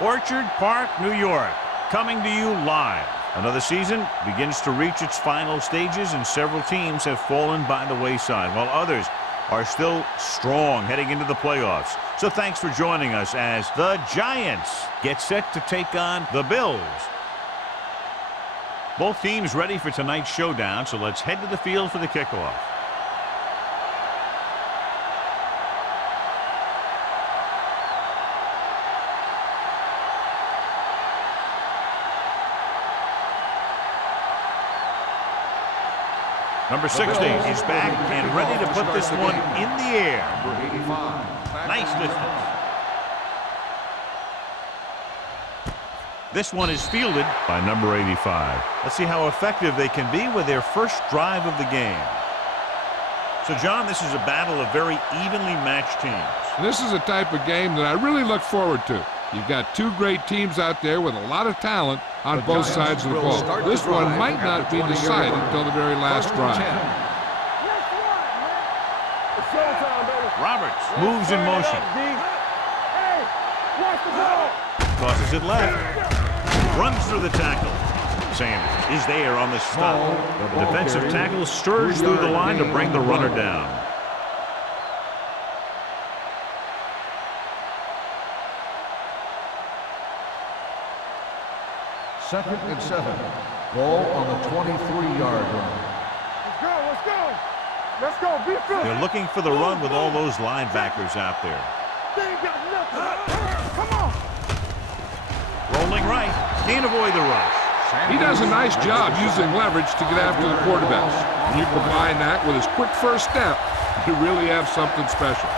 Orchard Park, New York, coming to you live. Another season begins to reach its final stages, and several teams have fallen by the wayside, while others are still strong heading into the playoffs. So thanks for joining us as the Giants get set to take on the Bills. Both teams ready for tonight's showdown, so let's head to the field for the kickoff. Number 16 is back and ready to put this one in the air. Nice distance. This one is fielded by number 85. Let's see how effective they can be with their first drive of the game. So, John, this is a battle of very evenly matched teams. This is a type of game that I really look forward to. You've got two great teams out there with a lot of talent on both sides of the ball. This one might not be decided until the very last drive. Roberts moves in motion. Tosses it left. Runs through the tackle. Sanders is there on the stop. The defensive tackle stirs through the line to bring the runner down. Second and 7. Ball on the 23-yard line. Let's go. Be good. They're looking for the run with all those linebackers out there. They ain't got nothing. Come on. Rolling right. Can't avoid the rush. He does a nice job using leverage to get after the quarterbacks. When you combine that with his quick first step, you really have something special.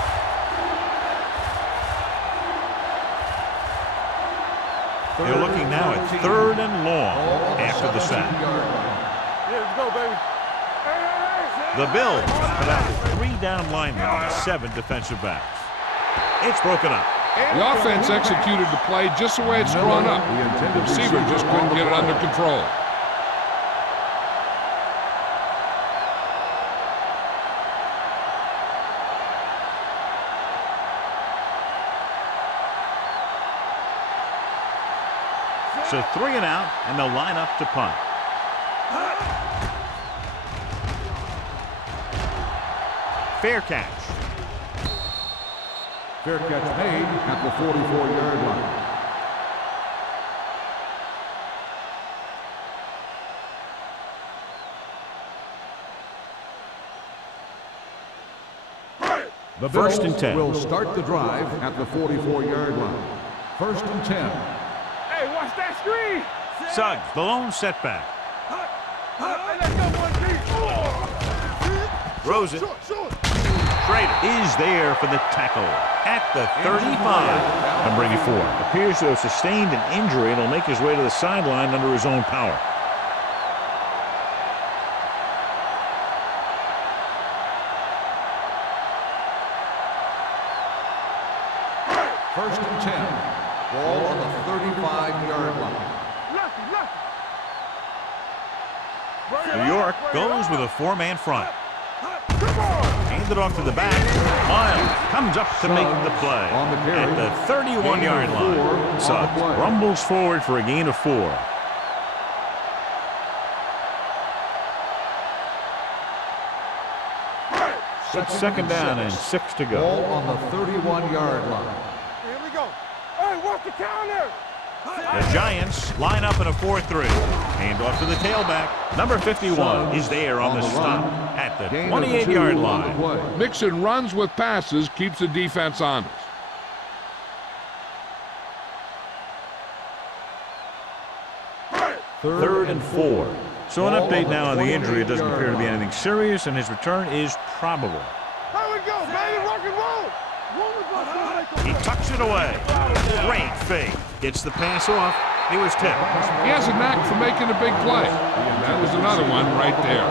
They're looking now at 3rd and long after the sack. Yeah, let's go, baby. The Bills put out 3 down linemen and 7 defensive backs. It's broken up. The offense executed the play just the way it's drawn up. The receiver just couldn't get it under control. So 3 and out, and they'll line up to punt. Fair catch. Fair catch made at the 44-yard line. The Bills 1st and 10. Will start the drive at the 44-yard line. 1st and 10. Hey, watch that screen. Suggs, the lone setback. Throws it. Schrader is there for the tackle at the 35. Number 84 appears to have sustained an injury and will make his way to the sideline under his own power. First and 10. Ball on the 35-yard line. New York goes with a 4-man front. Hands it off to the back. Miles comes up to make the play at the 31-yard line. Suggs rumbles forward for a gain of 4. It's 2nd down and 6 to go. Ball on the 31-yard line. Here we go. Hey, watch the counter. The Giants line up in a 4-3. Hand off to the tailback. Number 51 is there on the stop at the 28-yard line. Mixing runs with passes keeps the defense honest. Third and 4. So an update now on the injury. It doesn't appear to be anything serious, and his return is probable. Here we go, baby. Rock and roll. He tucks it away. Great fake. Gets the pass off. He was tipped. He has a knack for making a big play. That was another one right there.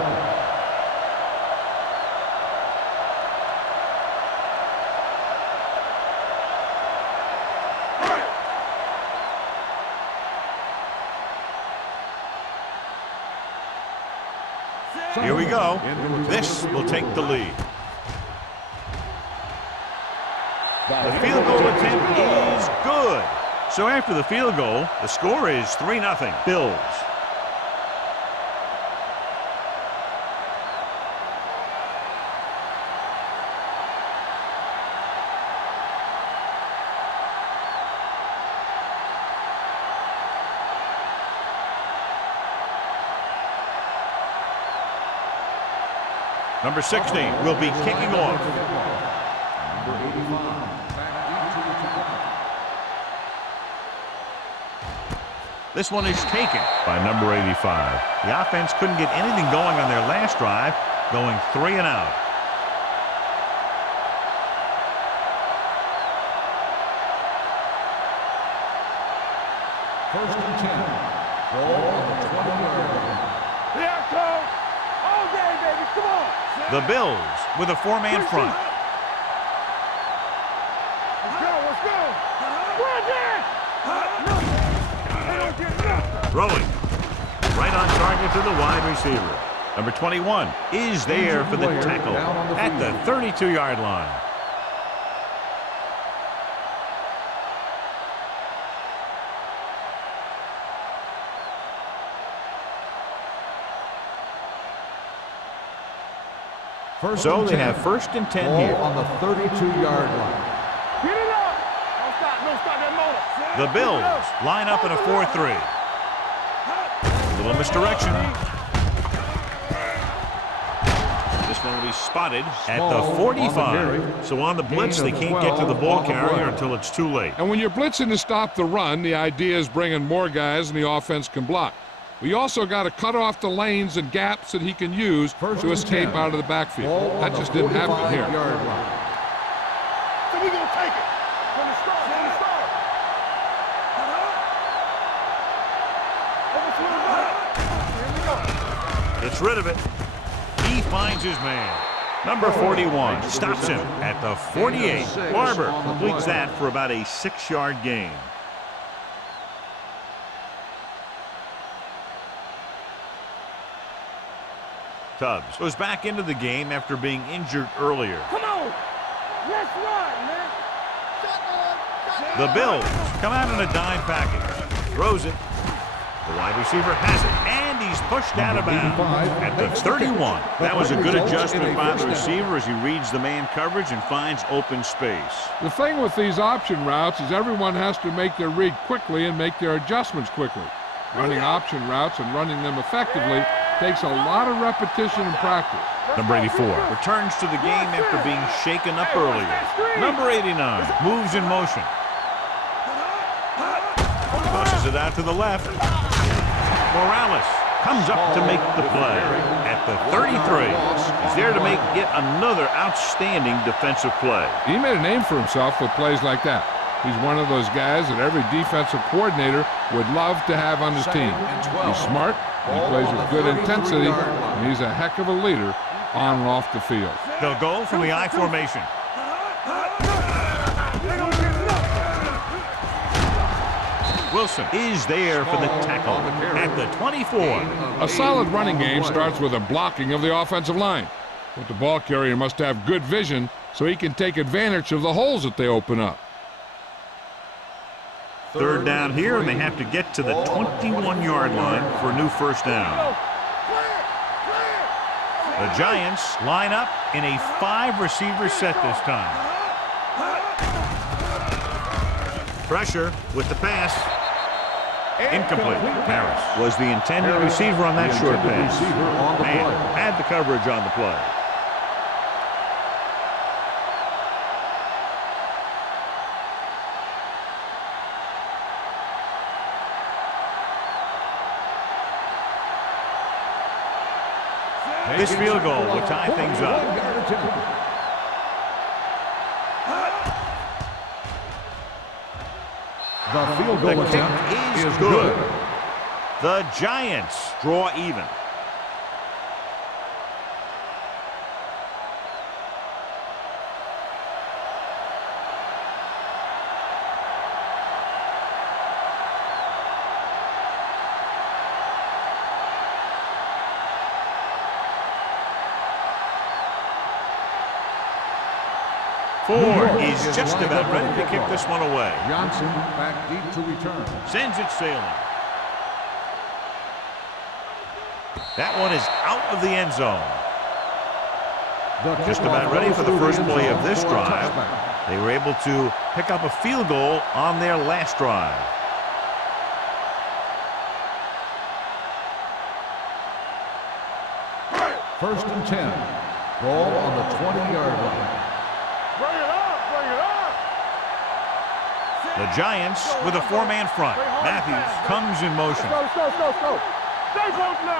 Here we go. This will take the lead. The field goal attempt is good. So after the field goal, the score is 3-0 Bills. Number 16 will be kicking off. Number 85. This one is taken by number 85. The offense couldn't get anything going on their last drive, going 3 and out. First and 10. Ball on the 20-yard line. Yeah, coach. All day, baby. Come on. The Bills with a 4-man front. Let's go. Let's go. Run there. They don't get nothing. Throwing. Right on target to the wide receiver. Number 21 is there for the tackle at the 32-yard line. So they have first and 10 Ball here. on the 32-yard line. Get it up. Don't stop. Don't stop that motor. The Bills line up in a 4-3. Little misdirection. This one will be spotted at the 45. So on the blitz, they can't get to the ball carrier until it's too late. And when you're blitzing to stop the run, the idea is bringing more guys and the offense can block. We also got to cut off the lanes and gaps that he can use to escape out of the backfield. That just didn't happen here. So we're going to take it. From the start. From the start. Here we go. Gets rid of it. He finds his man. Number 41 stops him at the 48. Barber completes that for about a 6-yard gain. Tubbs goes back into the game after being injured earlier. Come on. Let's run, man. The Bills come out in a dime package. Throws it. The wide receiver has it. And he's pushed out of bounds at the 31. That was a good adjustment by the receiver as he reads the man coverage and finds open space. The thing with these option routes is everyone has to make their read quickly and make their adjustments quickly. Running option routes and running them effectively takes a lot of repetition and practice. Number 84 returns to the game after being shaken up earlier. Number 89 moves in motion. Pushes it out to the left. Morales comes up to make the play at the 33. He's there to make yet another outstanding defensive play. He made a name for himself with plays like that. He's one of those guys that every defensive coordinator would love to have on his team. He's smart, he plays with good intensity, and he's a heck of a leader on and off the field. They'll go from the I formation. Wilson is there for the tackle at the 24. A solid running game starts with a blocking of the offensive line. But the ball carrier must have good vision so he can take advantage of the holes that they open up. Third down here, and they have to get to the 21-yard line for a new first down. The Giants line up in a 5-receiver set this time. Pressure with the pass. Incomplete. Harris was the intended receiver on that short pass. Man had the coverage on the play. This field goal will tie things up. The field goal The attempt kick is good. The Giants draw even. 4 is just about ready to kick this one away. Johnson back deep to return. Sends it sailing. That one is out of the end zone. Just about ready for the first play of this drive. They were able to pick up a field goal on their last drive. First and 10. Ball on the 20-yard line. Bring it up, bring it up. The Giants with a 4-man front. Matthews comes in motion. Let's go. Stay close now.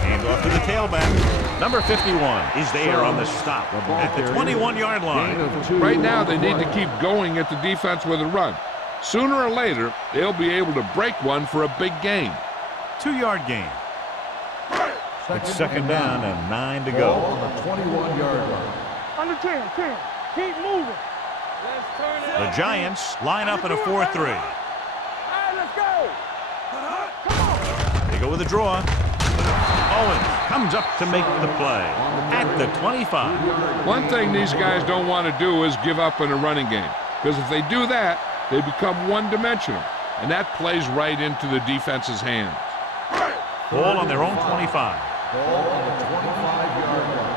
Hand off to the tailback. Number 51 is there on the stop at the 21-yard line. Right now, they need to keep going at the defense with a run. Sooner or later, they'll be able to break one for a big gain. 2-yard gain. It's second down and 9 to Ball go. on the 21-yard line. Under 10. Keep moving. Let's turn it. The Giants line up in a 4-3. All right, let's go. Come on. They go with a draw. Owens comes up to make the play at the 25. One thing these guys don't want to do is give up in a running game, because if they do that, they become one-dimensional, and that plays right into the defense's hands. Ball on their own 25. Ball on the 25-yard line.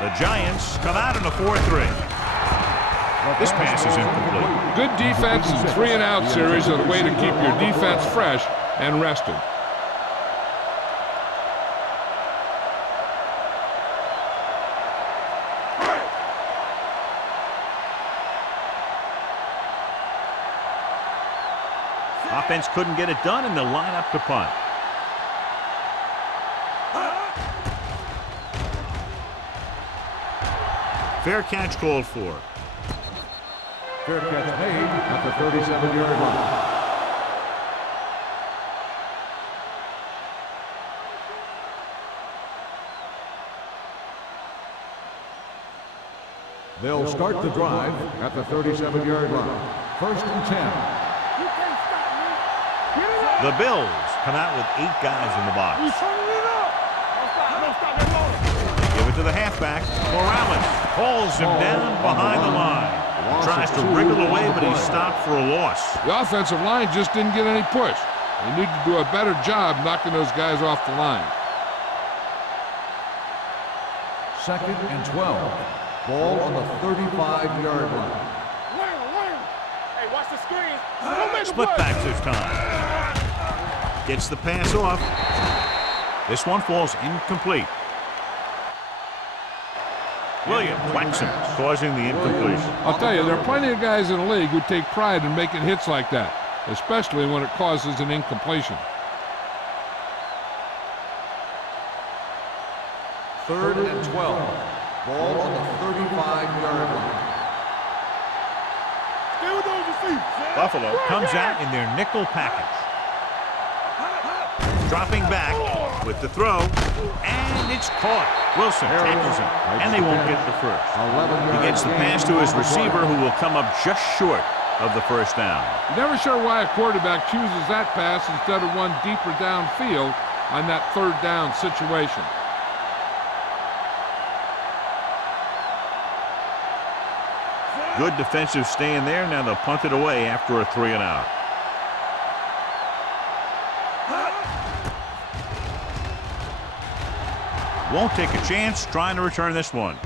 The Giants come out in a 4-3. This pass is incomplete. Good defense and 3-and-out series are the way to keep your defense fresh and rested. Offense couldn't get it done, and they'll line up to punt. Fair catch called for. Fair catch made at the 37-yard line. They'll start the drive at the 37-yard line. First and 10. You can't stop me. Get it up. The Bills come out with 8 guys in the box. You turning it up. Don't stop that motor. Give it to the halfback. Morales calls him down behind the line. Tries to wriggle away, but he's stopped for a loss. The offensive line just didn't get any push. They need to do a better job knocking those guys off the line. Second and 12. Ball on the 35-yard line. Hey, watch the screen. Don't make a Split play. back this time. Gets the pass off. This one falls incomplete. Williams whacks him, causing the incompletion. I'll tell you, there are plenty of guys in the league who take pride in making hits like that, especially when it causes an incompletion. Third and 12. Ball on the 35-yard line. Stay with those receivers. Buffalo comes out in their nickel package. Dropping back with the throw, and it's caught. Wilson tackles him, and they won't get the first. He gets the pass to his receiver, who will come up just short of the first down. Never sure why a quarterback chooses that pass instead of one deeper downfield on that third down situation. Good defensive stand there. Now they'll punt it away after a 3-and-out. Won't take a chance trying to return this one.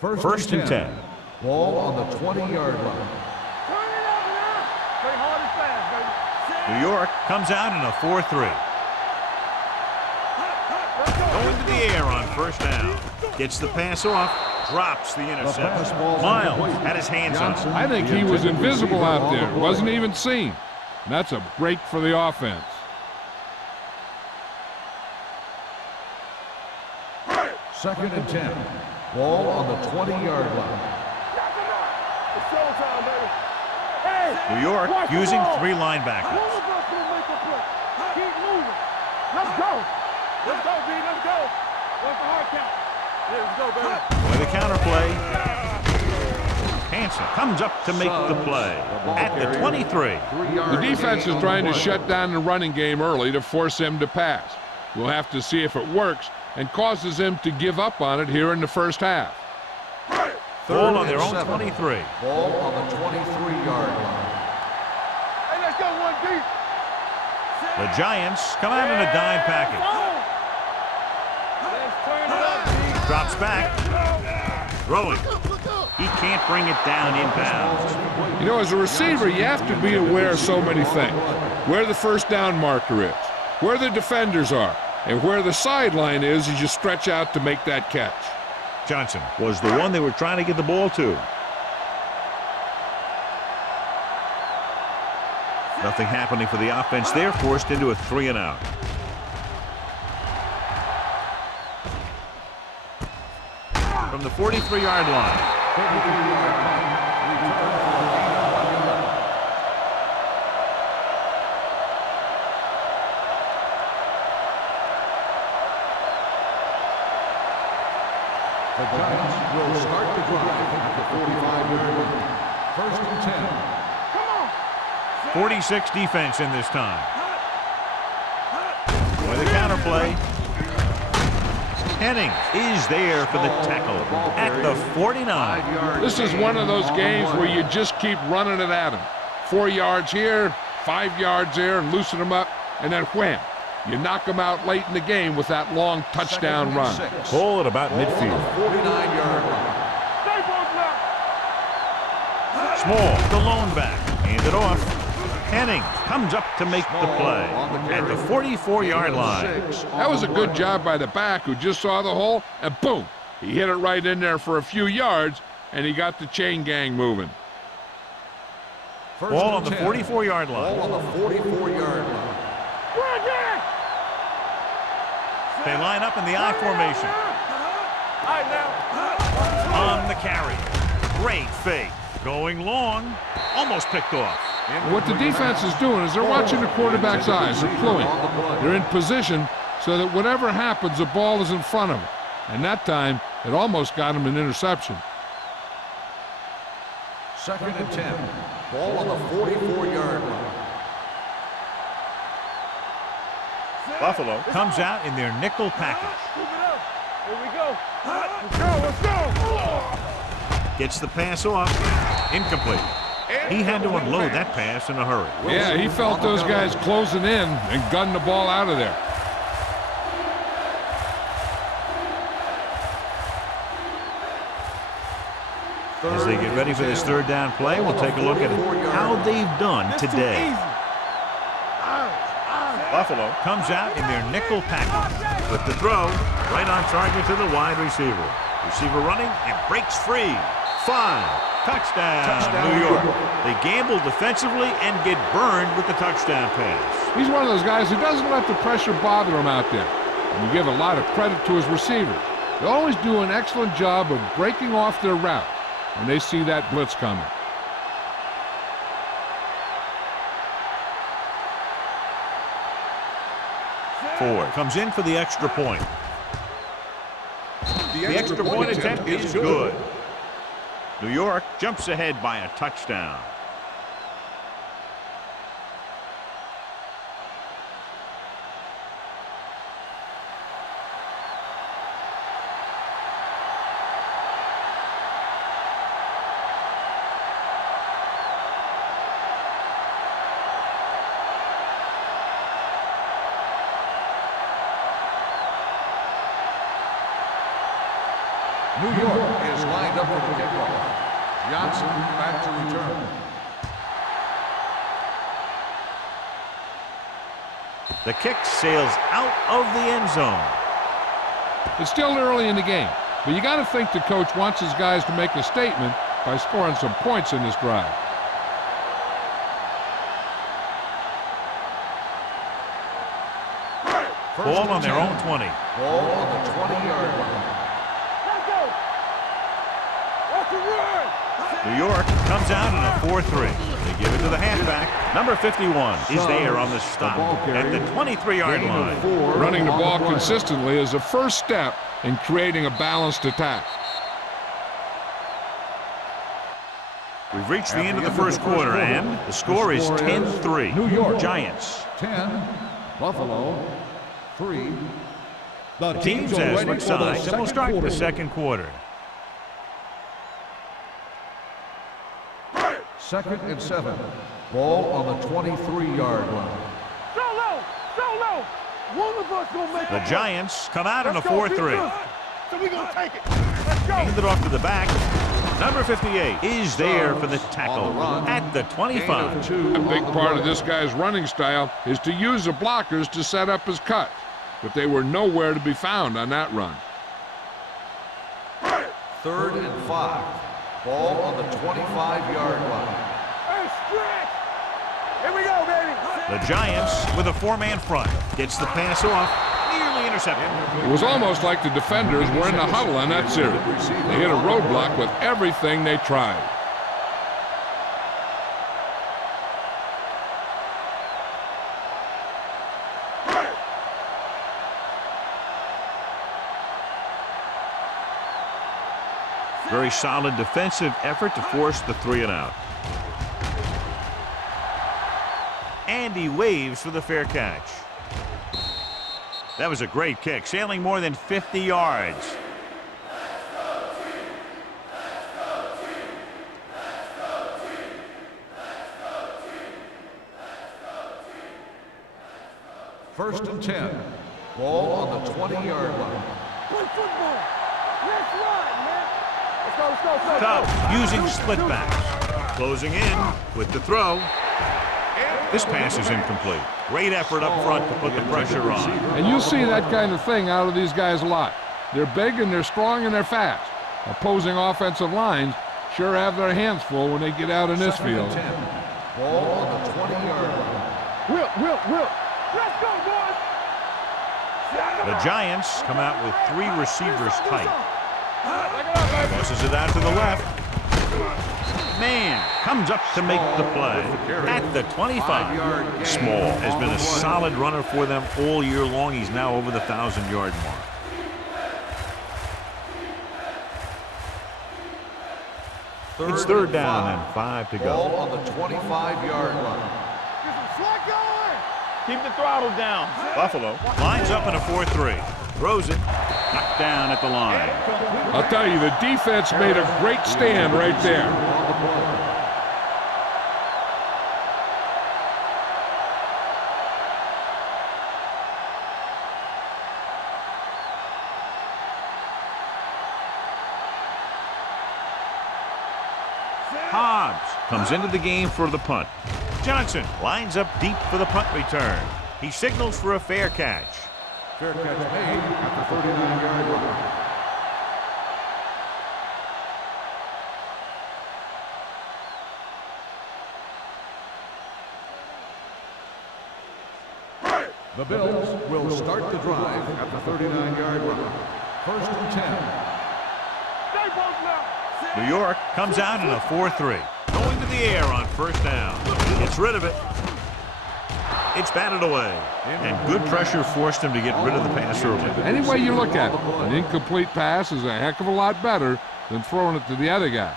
First and 10. Ball on the 20-yard line. Turn it up now. Play hard and fast, baby. New York comes out in a 4-3. Going to the air on first down. Gets the pass off. Drops the interception. Miles had his hands on it. I think he was invisible out there. Wasn't even seen. And that's a break for the offense. Second and 10. Ball on the 20-yard line. It's showtime, baby. Hey, New York watch the using ball. 3 All linebackers. of us gonna make a play. Keep moving. Let's go. Let's go, B. Let's go. What's the hard count? With the counter play. Hansen comes up to make the play at the 23. The defense is trying to shut down the running game early to force him to pass. We'll have to see if it works and causes him to give up on it here in the first half. Ball on their own 23. Ball on the 23-yard line. Hey, let's go one deep. The Giants come out in a dime package. Let's turn it up, D. Drops back. Throwing. He can't bring it down inbounds. You know, as a receiver, you have to be aware of so many things. Where the first down marker is, where the defenders are, and where the sideline is as you stretch out to make that catch. Johnson was the one they were trying to get the ball to. Nothing happening for the offense there, forced into a 3-and-out. From the 43-yard line. The Giants will start the drive at the 45-yard line. First and 10. Come on. 46 defense in this time. With a counter play. Henning is there for the tackle at the 49. This is one of those games where you just keep running it at him. 4 yards here, 5 yards there, and loosen them up, and then wham. You knock them out late in the game with that long touchdown run. Ball at about midfield. 49-yard line. Stay Small, the lone back. Hand it off. Henning comes up to make the play at the 44-yard line. That was a good job by the back who just saw the hole, and boom, he hit it right in there for a few yards, and he got the chain gang moving. Ball on the 44-yard line. Ball on the 44-yard line. They line up in the I formation. On the carry. Great fake. Going long. Almost picked off. What the defense is doing is they're watching the quarterback's eyes. They're cluing. They're in position so that whatever happens, the ball is in front of them. And that time, it almost got him an interception. Second and 10. Ball on the 44-yard line. Buffalo comes out in their nickel package. Here we go. Let's go. Gets the pass off. Incomplete. He had to unload that pass in a hurry. Yeah, he felt those guys closing in and gunned the ball out of there. As they get ready for this third down play, we'll take a look at how they've done today. Buffalo comes out in their nickel package. With the throw, right on target to the wide receiver. Receiver running and breaks free. 5. Touchdown, New York. They gamble defensively and get burned with the touchdown pass. He's one of those guys who doesn't let the pressure bother him out there. And you give a lot of credit to his receivers. They always do an excellent job of breaking off their route when they see that blitz coming. Ford comes in for the extra point. The extra point attempt is good. New York jumps ahead by a touchdown. New York is lined up for the kickoff. Johnson back to return. The kick sails out of the end zone. It's still early in the game, but you got to think the coach wants his guys to make a statement by scoring some points in this drive. Ball on their own 20. Ball on the 20-yard line. New York comes out in a 4-3. They give it to the halfback. Number 51 is there on the stop at the 23-yard line. Running the ball consistently is the first step in creating a balanced attack. We've reached the end of the first quarter, and the score is 10-3. New York Giants. 10, Buffalo 3. The teams as switch sides, and we'll start the second quarter. 2nd and 7. Ball on the 23-yard line. So low, so low. One of us gonna make The Giants come out in a 4-3. So we gonna take it. Let's go. Hand it off to the back. Number 58 is there for the tackle at the 25. A big part of this guy's running style is to use the blockers to set up his cut, but they were nowhere to be found on that run. 3rd and 5. Ball on the 25-yard line. Hey, stretch. Here we go, baby. The Giants with a 4-man front. Gets the pass off. Nearly intercepted. It was almost like the defenders were in the huddle on that series. They hit a roadblock with everything they tried. Very solid defensive effort to force the 3-and-out. And he waves for the fair catch. That was a great kick, sailing more than 50 yards. First and 10. Ball on the 20-yard line. Play football. Let's run, man. Let's go, let's go, let's go. Cup using split backs. Closing in with the throw. This pass is incomplete. Great effort up front to put the pressure on. And you see that kind of thing out of these guys a lot. They're big and they're strong and they're fast. Opposing offensive lines sure have their hands full when they get out in this field. Ball on the 20-yard line. Will. Let's go, boys. The Giants come out with 3 receivers tight. Tosses it out to the left. Man comes up to make the play at the 25. Small has been a solid runner for them all year long. He's now over the 1,000-yard mark. It's 3rd down and 5 to Ball go. on the 25-yard line. Get some slack going. Keep the throttle down. Buffalo lines up in a 4-3. Throws it. Knocked down at the line. I'll tell you, the defense made a great stand right there. Hobbs comes into the game for the punt. Johnson lines up deep for the punt return. He signals for a fair catch. Fair catch made at the 39-yard line. The Bills will start the drive at the 39-yard line. 1st and 10. Stay both now. New York comes out in a 4-3. Going to the air on 1st down. Gets rid of it. It's batted away. And good pressure forced him to get rid of the pass early. Any way you look at it, an incomplete pass is a heck of a lot better than throwing it to the other guy.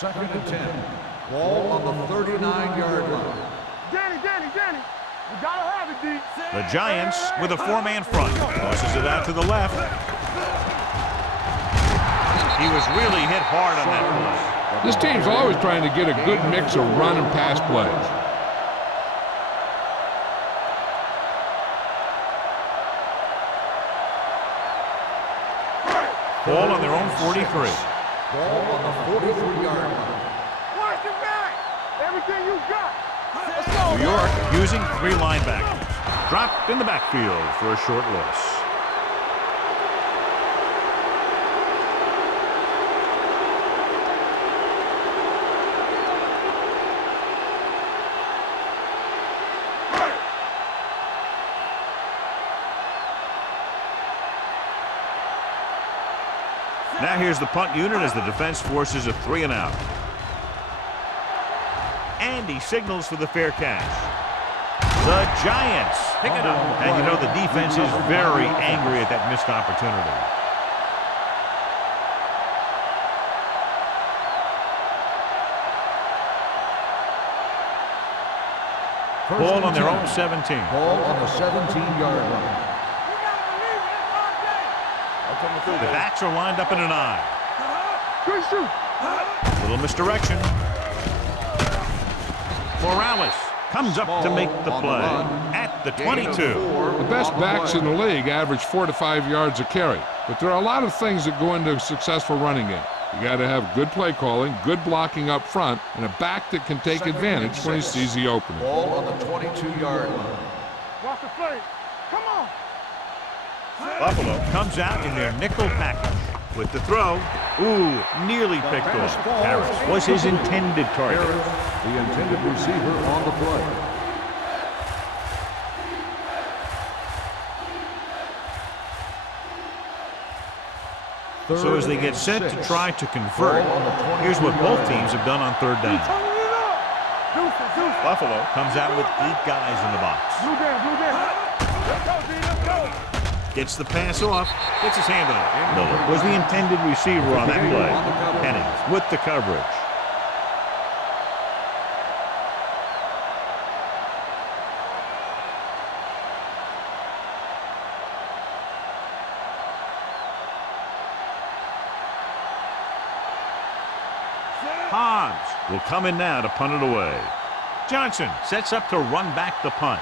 2nd and 10. Ball on the 39-yard line. Danny. We gotta have it, D. The Giants with a 4-man front. Tosses it out to the left. He was really hit hard on that play. This team's always trying to get a good mix of run and pass plays. Ball on their own 43. Ball on the 43-yard line. Watch it back. Everything you got. Let's go. New York using 3 linebackers. Dropped in the backfield for a short loss. Now here's the punt unit as the defense forces a 3 and out. And he signals for the fair catch. The Giants pick it up. And you know the defense is very angry at that missed opportunity. Ball on their own 17. Ball on the 17-yard line. The backs are lined up in an I. Little misdirection. Morales comes up to make the play at the 22. The best backs in the league average 4 to 5 yards a carry, but there are a lot of things that go into a successful running game. You got to have good play calling, good blocking up front, and a back that can take advantage when he sees the opening. Ball on the 22-yard line. Watch the play. Come on. Buffalo comes out in their nickel package with the throw. Ooh, nearly picked off. Harris was his intended target. The intended receiver on the play. So as they get set to try to convert, here's what both teams have done on third down. Buffalo comes out with 8 guys in the box. Let's go, D. Let's go. Gets the pass off, gets his hand on it. Miller was the intended receiver on that play. Penning with the coverage. Hobbs will come in now to punt it away. Johnson sets up to run back the punt.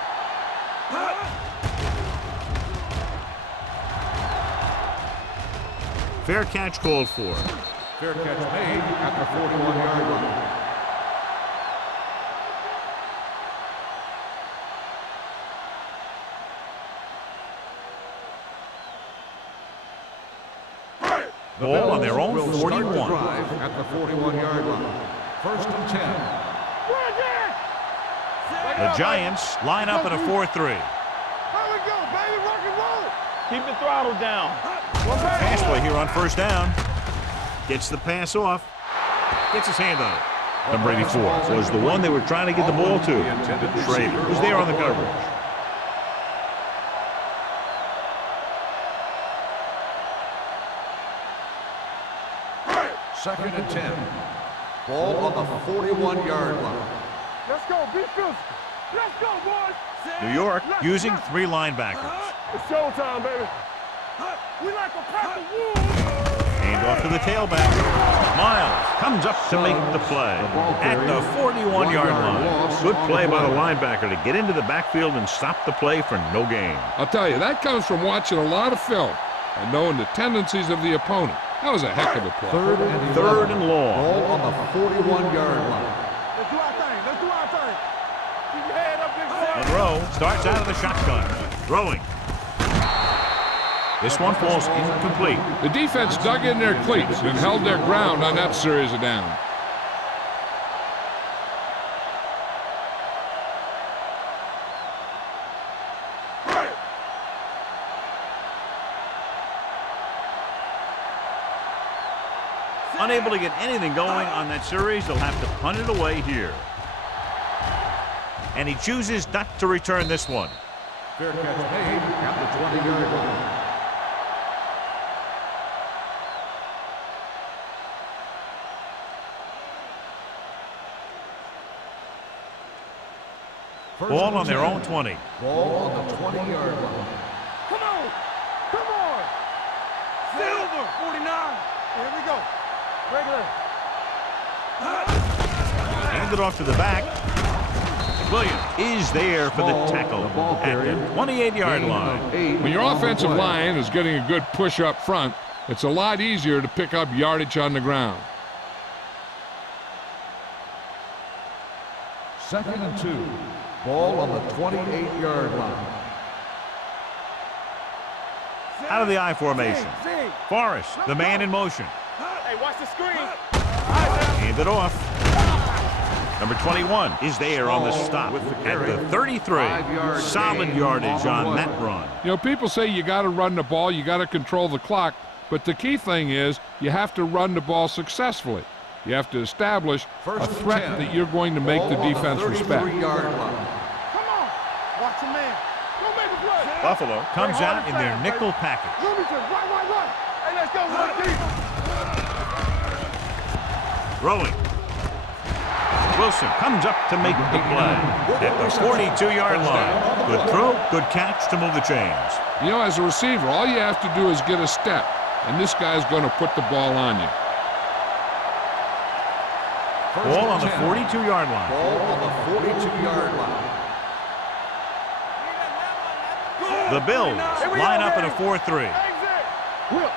Fair catch called for. Fair catch made at the 41-yard line. Ball on their own 41. At the 41-yard line. First and 10. The Giants line up in a 4-3. How we go, baby? Rock and roll. Keep the throttle down. Pass play here on first down. Gets the pass off. Gets his hand on it. Number 84 was the one they were trying to get the ball to. Schrader was there on the coverage. Second and 10. Ball on the 41-yard line. Let's go, be physical. Let's go, boys. New York using 3 linebackers. It's showtime, baby. We like a pack of wolves. Hand off to the tailback. Miles comes up to make the play at the 41-yard line. Good play by the linebacker to get into the backfield and stop the play for no gain. I'll tell you, that comes from watching a lot of film and knowing the tendencies of the opponent. That was a heck of a play. Third and long. Ball on the 41-yard line. Let's do our thing. Let's do our thing. Keep your head up, big boy. Monroe starts out of the shotgun. Throwing. This one falls incomplete. The defense dug in their cleats and held their ground on that series of downs. Unable to get anything going on that series, they'll have to punt it away here. And he chooses not to return this one. Fair catch made at the 20-yard line. Ball on their own 20. Ball on the 20-yard line. Come on. Come on. Silver. 49. Here we go. Regular. Hand it off to the back. Williams is there for the tackle at the 28-yard line. When your offensive line is getting a good push up front, it's a lot easier to pick up yardage on the ground. Second and 2. Ball on the 28-yard line. Out of the I formation. Forrest, the man in motion. Hey, watch the screen. Hand it off. Number 21 is there on the stop at the 33. Solid yardage on that run. You know, people say you got to run the ball, you got to control the clock, But the key thing is you have to run the ball successfully. You have to establish a threat that you're going to make the defense respect. Come on. Watch your man. Don't make a play. Buffalo comes out in their nickel package. Run. Hey, let's go, run deep. Throwing. Wilson comes up to make the play at the 42-yard line. Good throw, good catch to move the chains. You know, as a receiver, all you have to do is get a step, and this guy's going to put the ball on you. Ball on the 42-yard line. Ball on the 42-yard line. The Bills line up in a 4-3. Will.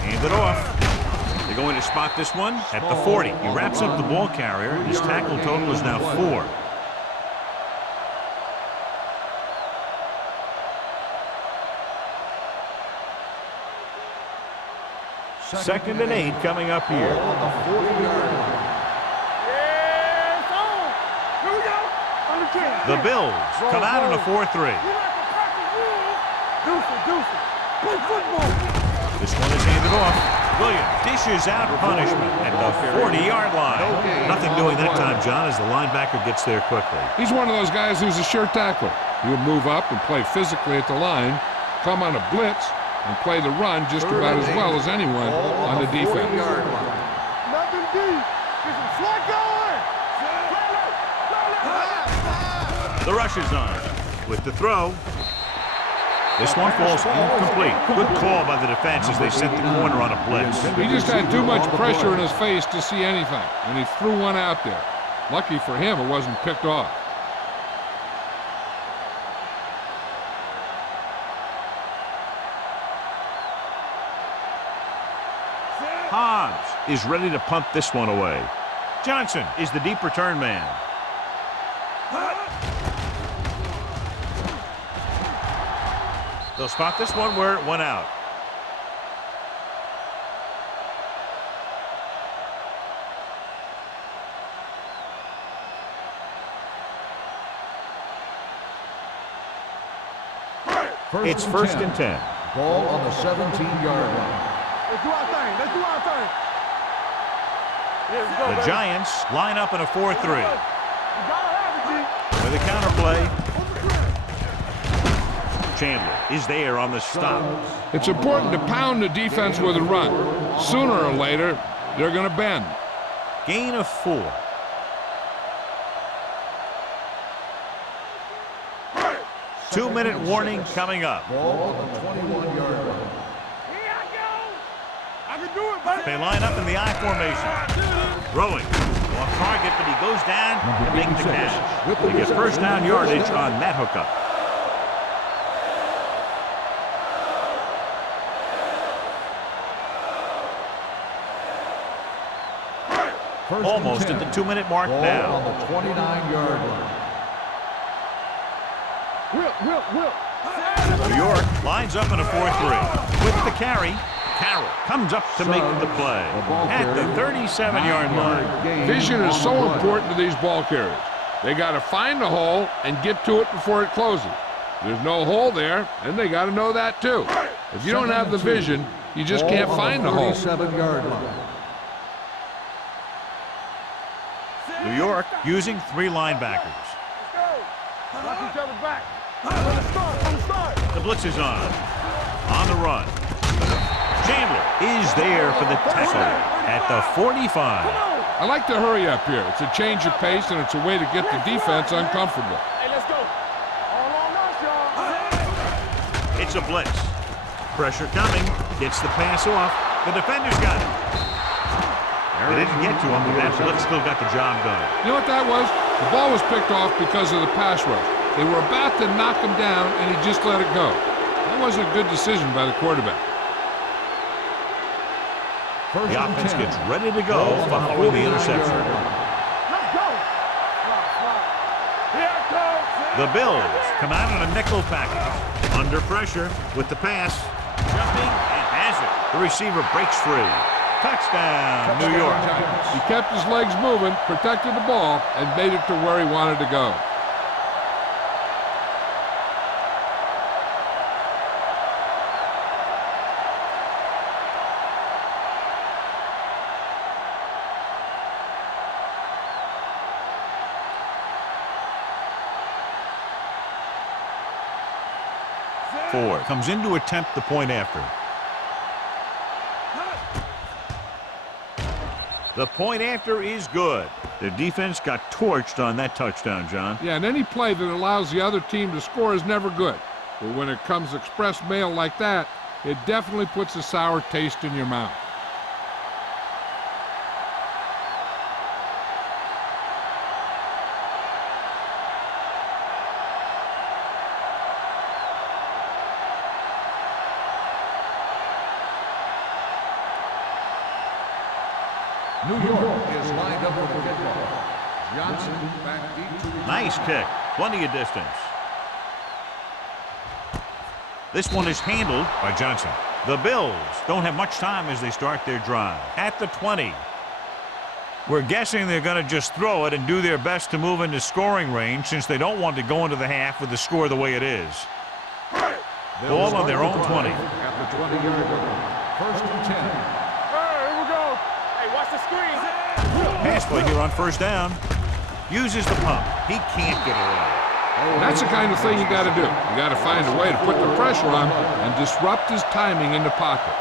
Hand it off. They're going to spot this one at the 40. He wraps up the ball carrier. His tackle total is now 4. Second and 8 coming up here. Ball on the 40-yard line. Yes, on. Here we go. On the 10. The Bills come out in a 4-3. Deuce. Play football. This one is handed off. Williams dishes out punishment at the 40-yard line. Nothing doing that time, John, as the linebacker gets there quickly. He's one of those guys who's a sure tackler. He'll move up and play physically at the line, come on a blitz, and play the run just about as well as anyone on the defense. Nothing deep. Get some slack going. The rush is on with the throw. This one falls incomplete. Good call by the defense as they sent the corner on a blitz. He just had too much pressure in his face to see anything, and he threw one out there. Lucky for him, it wasn't picked off. Hobbs is ready to punt this one away. Johnson is the deep return man. They'll spot this one where it went out. It's first and 10. Ball on the 17-yard line. Let's do our thing. Here we go, The Giants line up in a 4-3. You gotta have it, G. With a counterplay. Chandler is there on the stop. It's important to pound the defense with a run. Sooner or later, they're going to bend. Gain of 4. Two-minute warning coming up. Ball on the 21-yard line. Here I go. I can do it, buddy. They line up in the I formation. Throwing. Off target, but he goes down to make the catch. They get first down yardage on that hookup. Almost at the 2-minute mark Ball now. on the 29-yard line. Will. New York lines up in a 4-3. With the carry, Carroll comes up to make the play at the 37-yard line. Vision is so important to these ball carriers. They got to find the hole and get to it before it closes. There's no hole there, and they got to know that too. If you don't have the vision, you just can't find the hole. 37-yard line. New York using 3 linebackers. Let's go. Lock each other back. On the start. The blitz is on. On the run. Chandler is there for the tackle at the 45. I like to hurry up here. It's a change of pace, and it's a way to get the defense uncomfortable. Hey, let's go. All on us, y'all. It's a blitz. Pressure coming. Gets the pass off. The defender's got it. They didn't get to him, but that blitz still got the job done. You know what that was? The ball was picked off because of the pass rush. They were about to knock him down, and he just let it go. That wasn't a good decision by the quarterback. The offense gets ready to go following the interception. Let's go. Here it comes. The Bills come out in a nickel package. Under pressure with the pass. Jumping and has it. The receiver breaks free. Touchdown, New York. He kept his legs moving, protected the ball, and made it to where he wanted to go. 4. Comes in to attempt the point after. The point after is good. Their defense got torched on that touchdown, John. Yeah, and any play that allows the other team to score is never good. But when it comes express mail like that, it definitely puts a sour taste in your mouth. New York is lined up for the kickoff. Johnson back deep to return. Nice kick. Plenty of distance. This one is handled by Johnson. The Bills don't have much time as they start their drive. At the 20. We're guessing they're going to just throw it and do their best to move into scoring range since they don't want to go into the half with the score the way it is. Ball on their own 20. At the 20-yard line. First and 10. Here we go. Hey, watch the screen. Pass play here on first down. Uses the pump. He can't get away. That's the kind of thing you got to do. You got to find a way to put the pressure on him and disrupt his timing in the pocket.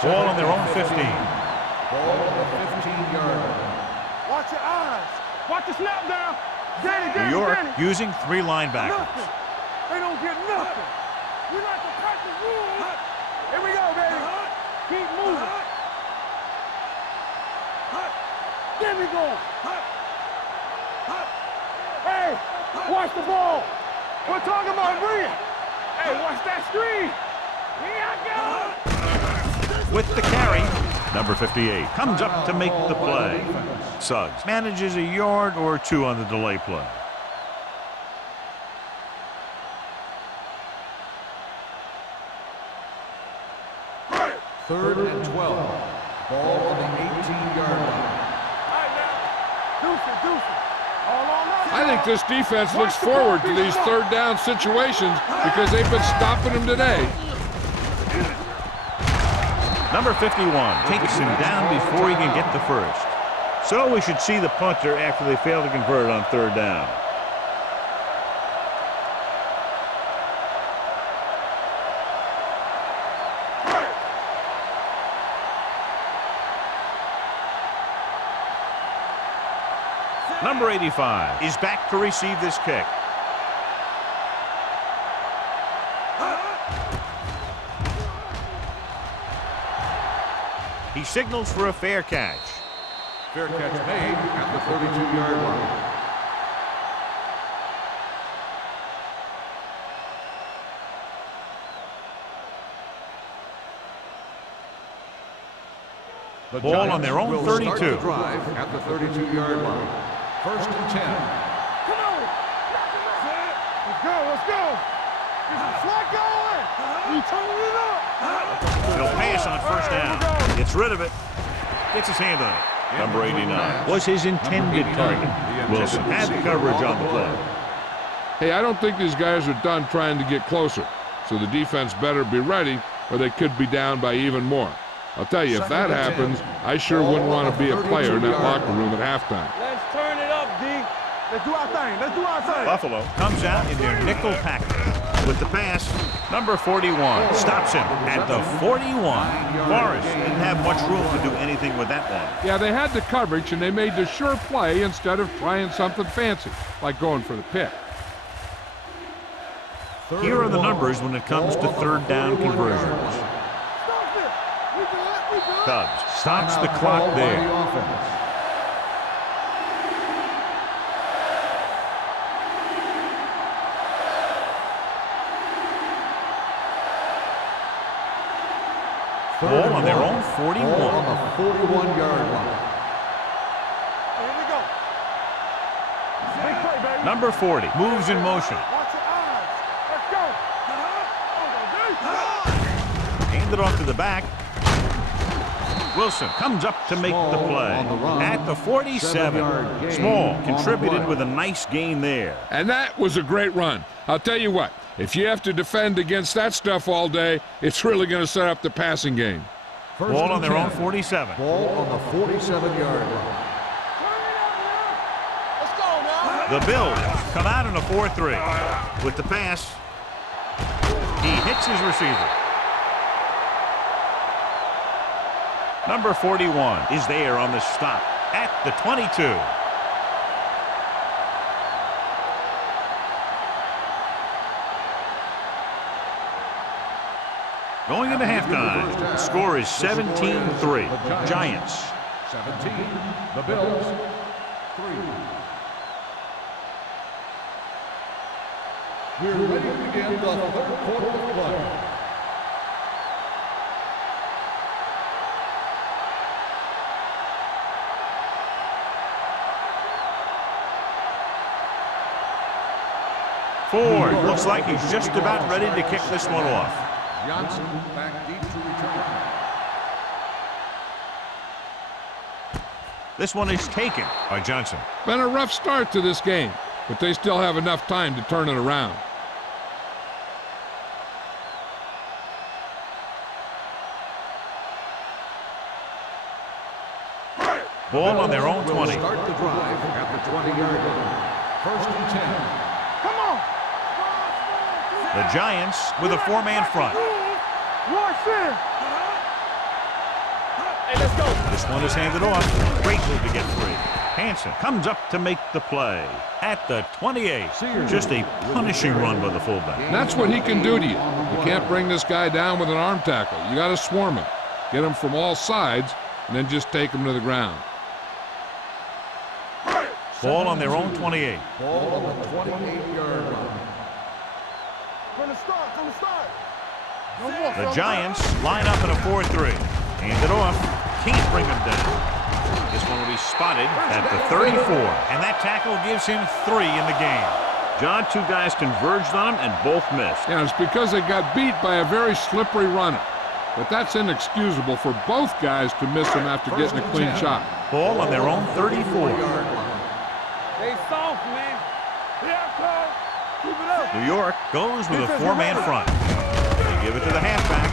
Ball on their own 15. Ball on the 15-yard line. Watch your eyes. Watch the snap down. Danny, New York Danny. using 3 linebackers. Nothing. They don't get nothing. We like to practice rules. Here we go, baby. Keep moving. There we go. Hey, watch the ball. We're talking about brilliant. Hey, watch that screen. Here I go. With the carry, number 58 comes up to make the play. Suggs manages a yard or 2 on the delay play. Third and 12. Ball on the 18-yard line. I think this defense looks forward to these third down situations because they've been stopping them today. Number 51 takes him down before he can get the first. So we should see the punter after they fail to convert on third down. Number 85 is back to receive this kick. He signals for a fair catch. Fair catch made at the 32-yard line. The Ball Giants on their own will 32. Start the drive at the 32-yard line. First and 10. Come on. Let's go, let's go. There's a flag going. We turning it up. He'll pass on first down. Gets rid of it. Gets his hand on it. Number 89 was his intended target. Wilson had the coverage on the play. Hey, I don't think these guys are done trying to get closer, so the defense better be ready or they could be down by even more. I'll tell you, if that happens, I sure wouldn't want to be a player in that locker room at halftime. Let's turn it up, D. Let's do our thing. Let's do our thing. Buffalo comes out in their nickel package with the pass. Number 41 stops him at the 41. Forrest didn't have much room to do anything with that one. Yeah, they had the coverage, and they made the sure play instead of trying something fancy, like going for the pick. Here are the numbers when it comes to third down conversions. Cubs stops the clock there. Ball on their own 41. Ball on the 41-yard line. Here we go. Big play, baby. Number 40 moves in motion. Watch your eyes. Let's go. Hand it off to the back. Wilson comes up to make the play at the 47. Small contributed with a nice gain there. And that was a great run. I'll tell you what, if you have to defend against that stuff all day, it's really going to set up the passing game. Ball on their own 47. Ball on the 47-yard line. The Bills come out in a 4-3. With the pass, he hits his receiver. Number 41 is there on the stop at the 22. Going into halftime, the score is 17-3. Giants. 17, the Bills, 3. We're ready to begin the third quarter of play. Ford looks like he's just about ready to kick this one off. Johnson back deep to return. This one is taken by Johnson. Been a rough start to this game, but they still have enough time to turn it around. Ball on their own 20. Start the drive at the 20-yard line. 1st and 10. Come on. The Giants with a 4-man front. Rush in. Hey, let's go. This one is handed off. Great move to get free. Hansen comes up to make the play at the 28. Just a punishing run by the fullback. And that's what he can do to you. You can't bring this guy down with an arm tackle. You got to swarm him. Get him from all sides, and then just take him to the ground. Ball on their own 28. Ball on the 28-yard line. From the start. The Giants line up in a 4-3. Hand it off. Can't bring him down. This one will be spotted at the 34. And that tackle gives him 3 in the game. John, 2 guys converged on him and both missed. Yeah, it's because they got beat by a very slippery runner. But that's inexcusable for both guys to miss him after getting a clean shot. Ball on their own 34. Stay soft, man. Yeah, coach. Keep it up. New York goes with a 4-man front. They give it to the halfback.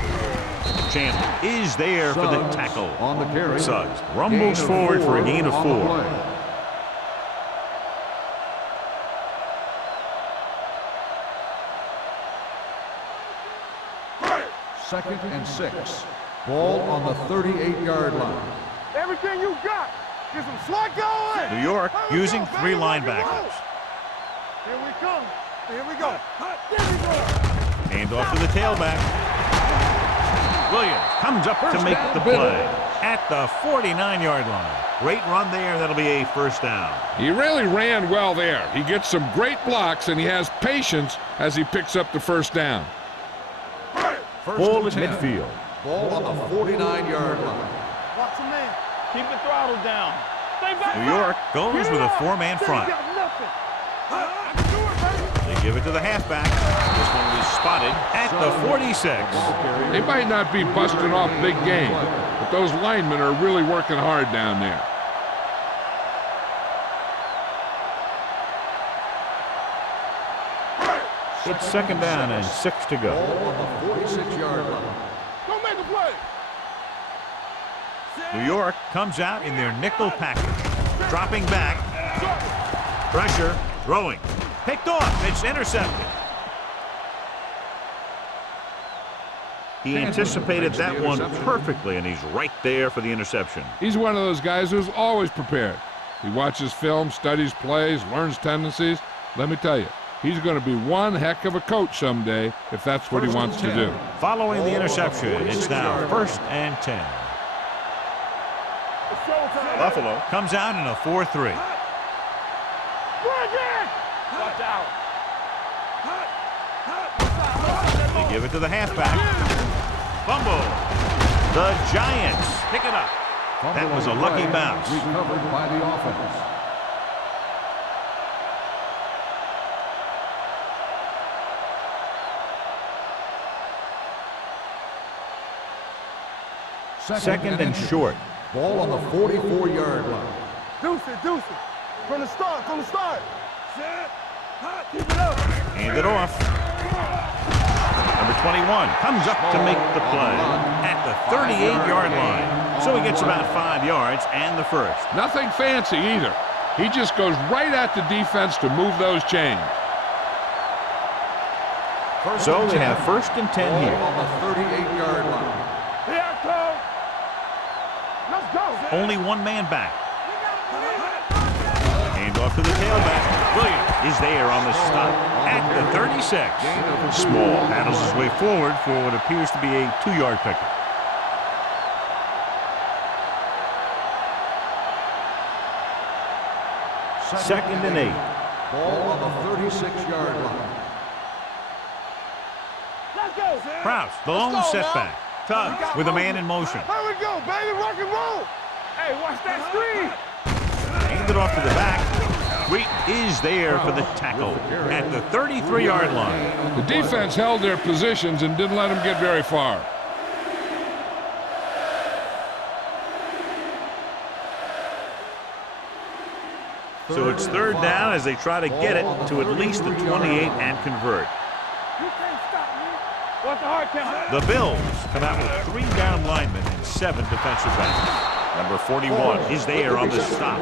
Chandler is there for the tackle. On the carry. Suggs rumbles forward for a gain of 4. 2nd and 6. Ball on the 38-yard line. Everything you got. Get some slack going. New York using 3 linebackers. Here we come. Here we go. There we go. Hand off to the tailback. Williams comes up to make the play at the 49-yard line. Great run there. That'll be a 1st down. He really ran well there. He gets some great blocks, and he has patience as he picks up the 1st down. Ball at midfield. Ball on the 49-yard line. Watch him, man. Keep the throttle down. Stay back. New York goes with a 4-man front. They give it to the halfback. This one will be spotted at the 46. They might not be busting off big game, but those linemen are really working hard down there. It's 2nd down and 6 to go. Ball on the 46-yard line. Don't make the play. New York comes out in their nickel package. Dropping back. Pressure. Throwing. Picked off. It's intercepted. He anticipated that one perfectly, and he's right there for the interception. He's one of those guys who's always prepared. He watches film, studies plays, learns tendencies. Let me tell you, he's going to be one heck of a coach someday if that's what he wants to do. Following the interception, it's now 1st and 10. Buffalo comes out in a 4-3. Watch out. They give it to the halfback. Fumble. The Giants pick it up. That was a lucky bounce. Recovered by the offense. Second and short. Ball on the 44-yard line. Deuce it. From the start. Keep it up. Hand it off. Number 21 comes up to make the play at the 38-yard line. So he gets about 5 yards and the 1st. Nothing fancy either. He just goes right at the defense to move those chains. So they have 1st and 10 here. On the 38-yard line. Here I come. Let's go. Only one man back. Hand off to the tailback. Williams is there on the stop at the 36. Small paddles his way forward for what appears to be a 2-yard pickup. Second and 8. Ball on the 36-yard line. Let's go. Prowse, the lone setback. Tuggs with a man in motion. Here we go, baby. Rock and roll. Hey, watch that screen. Handed off to the back. Wheat is there for the tackle at the 33-yard line. The defense held their positions and didn't let them get very far. So it's 3rd down as they try to get it to at least the 28 and convert. You can't stop me. What's the hard count? The Bills come out with 3 down linemen and 7 defensive backs. Number 41 is there on the stop.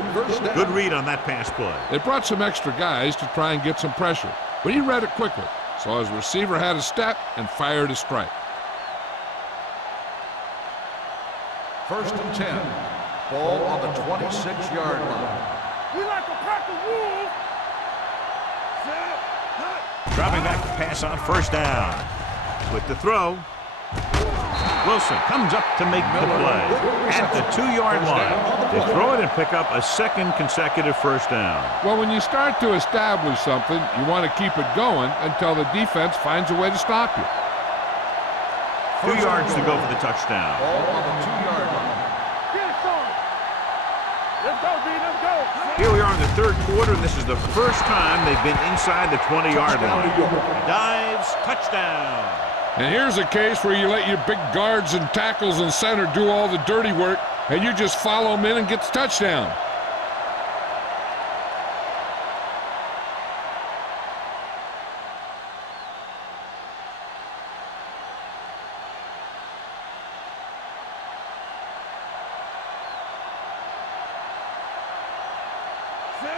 Good read on that pass play. They brought some extra guys to try and get some pressure, but he read it quickly. Saw his receiver had a step and fired a strike. 1st and 10. Ball on the 26-yard line. We like to pack the wolves. Dropping back to pass on 1st down. With the throw. Wilson comes up to make the play at the 2-yard line. They throw it and pick up a 2nd consecutive 1st down. Well, when you start to establish something, you want to keep it going until the defense finds a way to stop you. 2 yards to go for the touchdown. Ball on the 2-yard line. Get it, son. Let's go, B. Let's go. Here we are in the 3rd quarter, and this is the first time they've been inside the 20-yard line. Dives, touchdown. And here's a case where you let your big guards and tackles and center do all the dirty work, and you just follow them in and get the touchdown.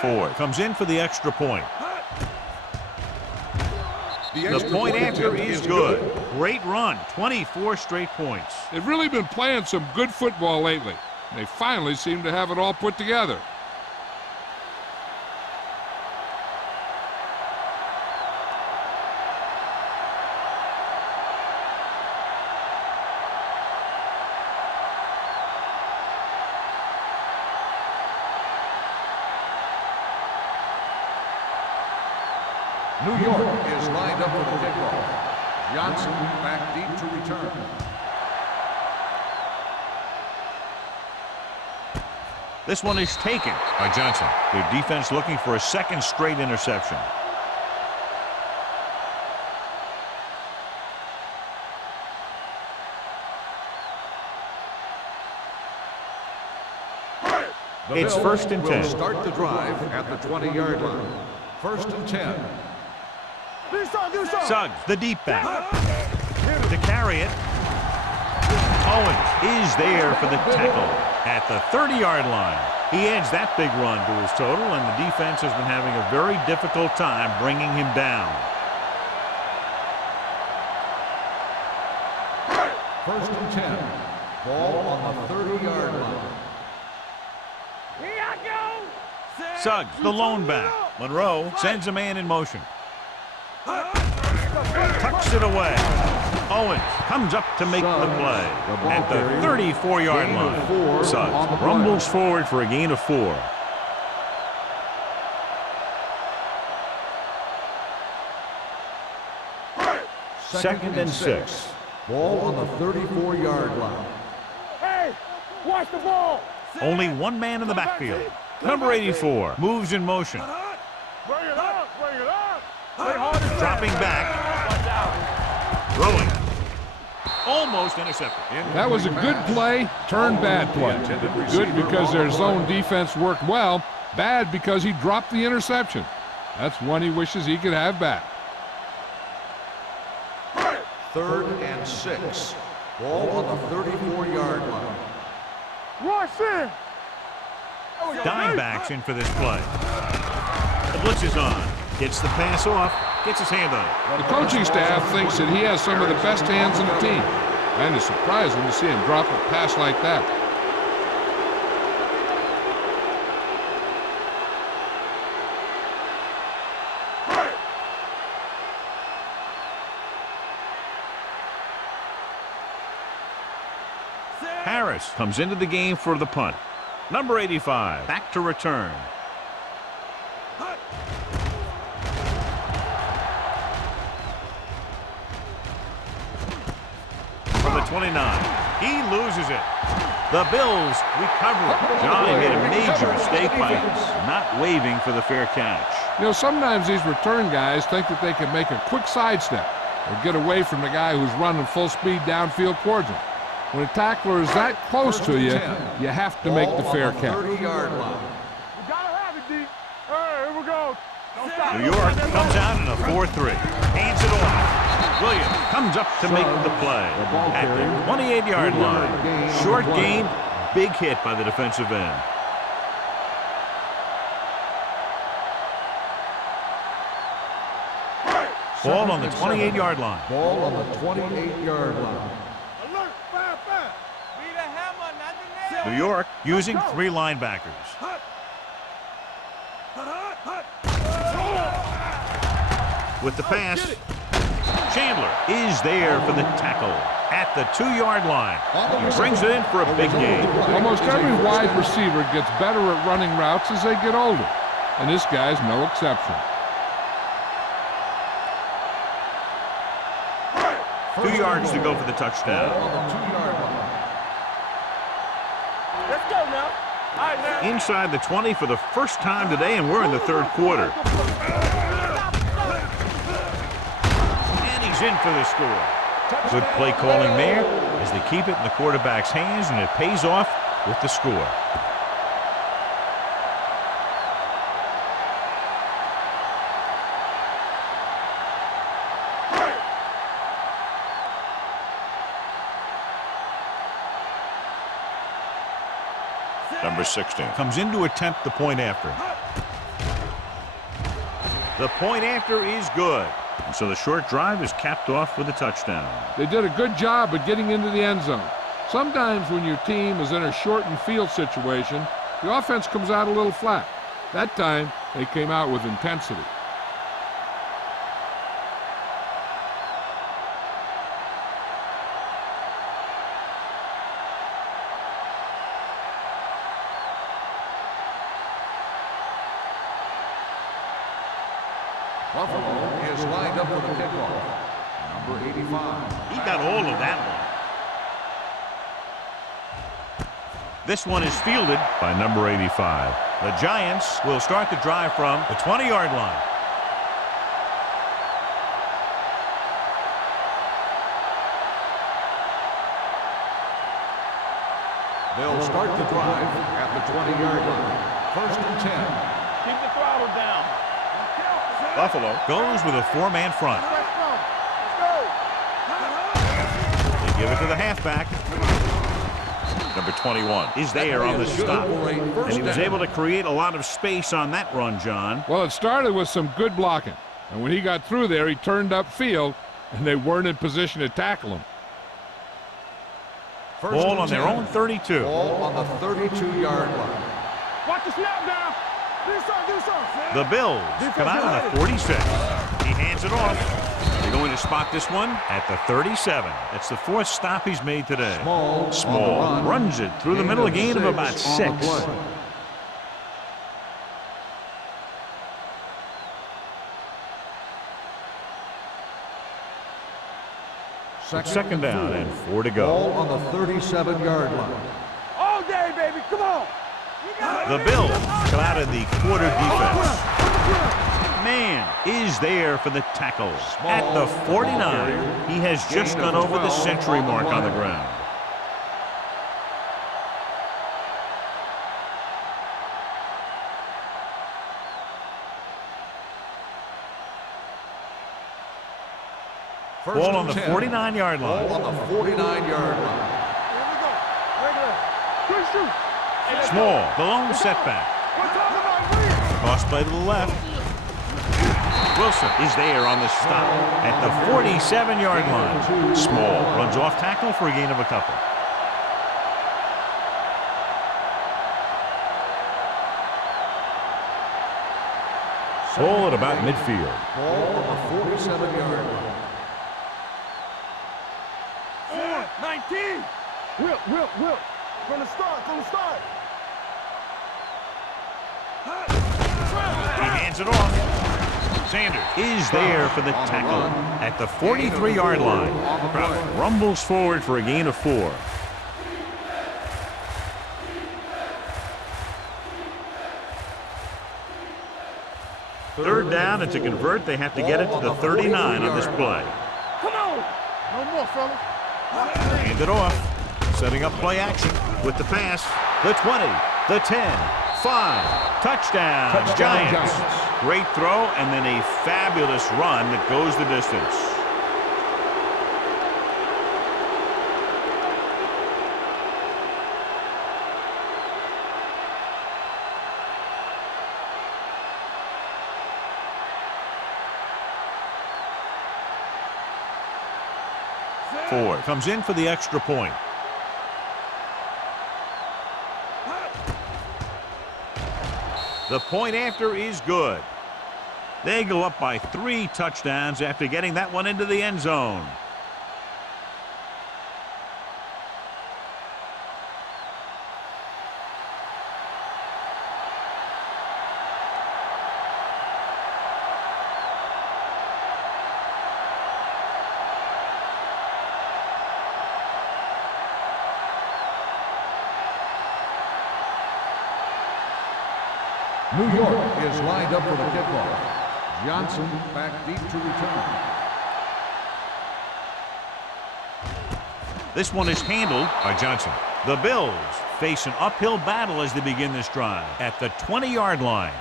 Ford comes in for the extra point. The point answer is good. Great run, 24 straight points. They've really been playing some good football lately. They finally seem to have it all put together. New York is lined up for the kickoff. Johnson back deep to return. This one is taken by Johnson. Their defense looking for a 2nd straight interception. It's 1st and 10. Start the drive at the 20-yard line. 1st and 10. Suggs, the deep back. To carry it. Owens is there for the tackle at the 30-yard line. He adds that big run to his total, and the defense has been having a very difficult time bringing him down. 1st and 10. Ball on the 30-yard line. Here I go. Suggs, the lone back. Monroe sends a man in motion. Tucks it away. Owens comes up to make the play at the 34-yard line. Suggs rumbles forward for a gain of 4. Second and 6. Ball on the 34-yard line. Hey, watch the ball. Only one man in the backfield. Number 84 moves in motion. Bring it up. Bring it up. Play hard and Dropping back. Throwing. Almost intercepted. That was a good play, turned bad play. Good because their zone defense worked well. Bad because he dropped the interception. That's one he wishes he could have back. 3rd and 6. Ball on the 34-yard line. Rush in. Dime backs in for this play. The blitz is on. Gets the pass off. Gets his hand on it. The coaching staff thinks that he has some of the best hands in the team. And it's surprising to see him drop a pass like that. Harris comes into the game for the punt. Number 85, back to return. From the 29, he loses it. The Bills recover it. Johnny made a major mistake by not waving for the fair catch. You know, sometimes these return guys think that they can make a quick sidestep or get away from the guy who's running full speed downfield towards them. When a tackler is that close to you, you have to make the fair catch. 30-yard line. We gotta have it, D. All right, here we go. Don't stop. New York comes out in a 4-3. Hands it off. Williams comes up to make the play at the 28-yard line. Short gain, big hit by the defensive end. Ball on the 28-yard line. Ball on the 28-yard line. Alert, fire, fire. Be the hammer, not the nail. New York using 3 linebackers. With the pass, Chandler is there for the tackle at the 2-yard line. He brings it in for a big gain. Almost every wide receiver gets better at running routes as they get older, and this guy's no exception. 2 yards to go for the touchdown. Let's go now. All right, man. Inside the 20 for the first time today, and we're in the 3rd quarter. And he's in for the score. Good play calling there as they keep it in the quarterback's hands, and it pays off with the score. Number 16 comes in to attempt the point after. The point after is good. And so the short drive is capped off with a touchdown. They did a good job at getting into the end zone. Sometimes when your team is in a shortened field situation, the offense comes out a little flat. That time, they came out with intensity. Buffalo is lined up for the kickoff. Number 85. He got all of that one. This one is fielded by number 85. The Giants will start the drive from the 20-yard line. They'll start the drive at the 20-yard line. 1st and 10. Keep the throttle down. Buffalo goes with a 4-man front. Let's go. They give it to the halfback. Number 21 is there on the stop. And he was able to create a lot of space on that run, John. Well, it started with some good blocking. And when he got through there, he turned upfield, and they weren't in position to tackle him. Ball on their own 32. Ball on the 32-yard line. Watch the snap down. Do something. The Bills come out on the 46. He hands it off. They're going to spot this one at the 37. That's the 4th stop he's made today. Small runs it through the middle, a gain of about 6. Second down and 4 to go. Ball on the 37-yard line. All day, baby. Come on. The Bills come out of the quarter defense. Man is there for the tackle. At the 49, he has just gone over the century mark on the ground. Ball on the 49-yard line. Ball on the 49-yard line. Here we go. Regular. Good shoot. Small, the lone setback. Toss play to the left. Wilson is there on the stop at the 47-yard line. Small runs off tackle for a gain of a couple. Ball at about midfield. Ball on the 47-yard line. 19. Whip. From the start. He hands it off. Sanders is there for the tackle at the 43-yard line. Crowd rumbles forward for a gain of 4. Third down, and to convert, they have to get it to the 39 on this play. Come on. No more, fella. Hand it off. Setting up play action with the pass. The 20, the 10, 5. Touchdown, Giants. Great throw, and then a fabulous run that goes the distance. Ford comes in for the extra point. The point after is good. They go up by 3 touchdowns after getting that one into the end zone. New York is lined up for the kickoff. Johnson back deep to return. This one is handled by Johnson. The Bills face an uphill battle as they begin this drive at the 20-yard line.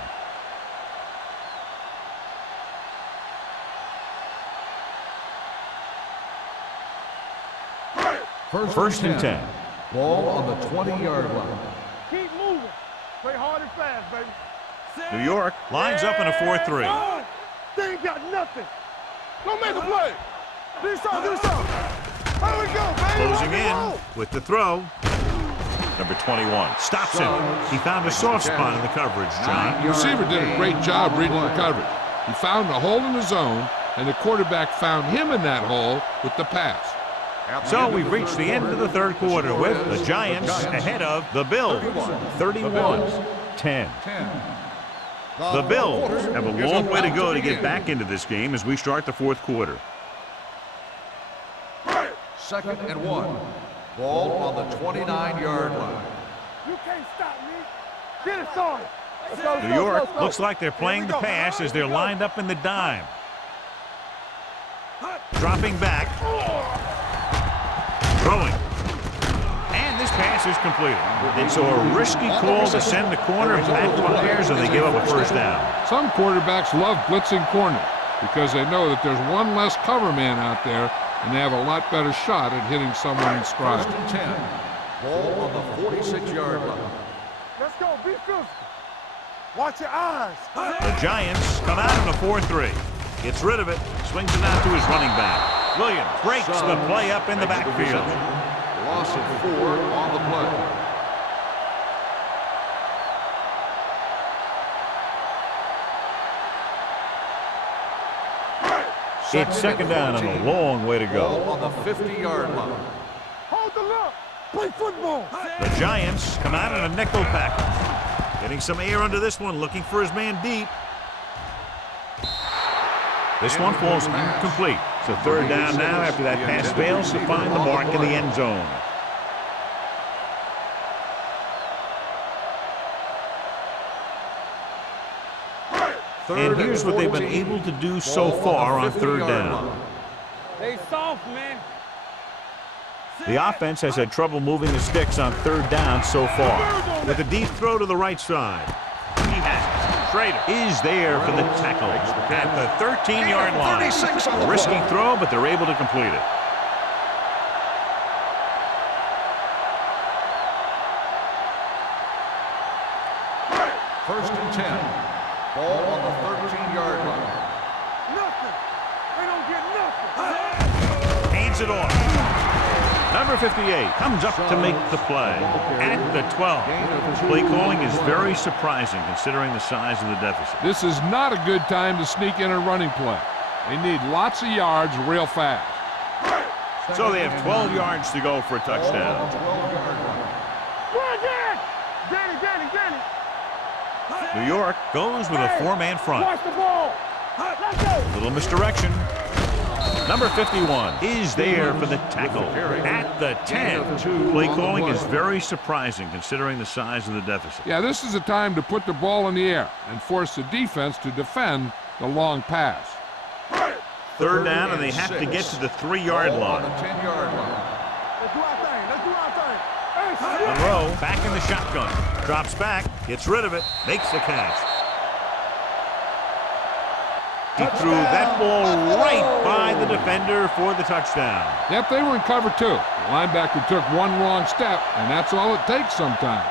First and 10. Ball on the 20-yard line. Keep moving. Play hard and fast, baby. New York lines up in a 4-3. They ain't got nothing. Go make a play. Do something. There we go, baby. Closing in with the throw. Number 21 stops him. He found a soft spot in the coverage, John. The receiver did a great job reading the coverage. He found a hole in the zone, and the quarterback found him in that hole with the pass. So we've reached the end of the third quarter with the Giants ahead of the Bills, 31-10. The Bills have a long way to go to get back into this game as we start the fourth quarter. 2nd and 1. Ball on the 29-yard line. You can't stop me. Get it started. Let's go, New York looks like they're playing the pass as they're lined up in the dime. Dropping back. Throwing. And this pass is completed. It's a risky call to send the corner backfires and they give up a first down. Some quarterbacks love blitzing corner because they know that there's one less cover man out there and they have a lot better shot at hitting someone in stride. 1st and 10. Ball on the 46-yard line. Let's go. Be physical. Watch your eyes. The Giants come out in a 4-3. Gets rid of it. Swings it out to his running back. Williams breaks the play up in the backfield. Loss of 4 on the play. It's second down and a long way to Ball go. on the 50-yard line. Hold the look. Play football. The Giants come out in a nickel package. Getting some air under this one, looking for his man deep. This one falls incomplete. So third down now after that pass fails to find the mark in the end zone. And here's what they've been able to do so far on third down. They soft, man. The offense has had trouble moving the sticks on third down so far. With a deep throw to the right side. He has it. Schrader is there for the tackle at the 13-yard line. A risky throw, but they're able to complete it. First and 10. Ball on the 13-yard line. Nothing. They don't get nothing. Hands it off. Number 58 comes up to make the play at the 12. Play calling is very surprising considering the size of the deficit. This is not a good time to sneak in a running play. They need lots of yards real fast. So they have 12 yards to go for a touchdown. New York goes with a four-man front. Watch the ball. Let's go. Little misdirection. Number 51 is there for the tackle at the 10. Play calling is very surprising considering the size of the deficit. Yeah, this is a time to put the ball in the air and force the defense to defend the long pass. Third down, and they have to get to the 3-yard line. On the 10-yard line. Let's do our thing. Let's do our thing. Monroe back in the shotgun. Drops back, gets rid of it, makes the catch. He threw that ball right by the defender for the touchdown. Yep, they were in cover two. The linebacker took one wrong step, and that's all it takes sometimes.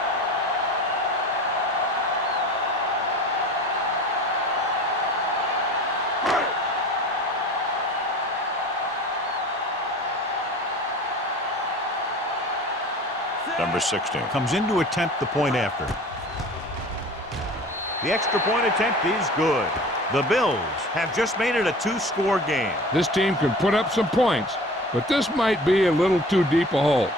Number 16 comes in to attempt the point after. The extra point attempt is good. The Bills have just made it a 2-score game. This team can put up some points, but this might be a little too deep a hole.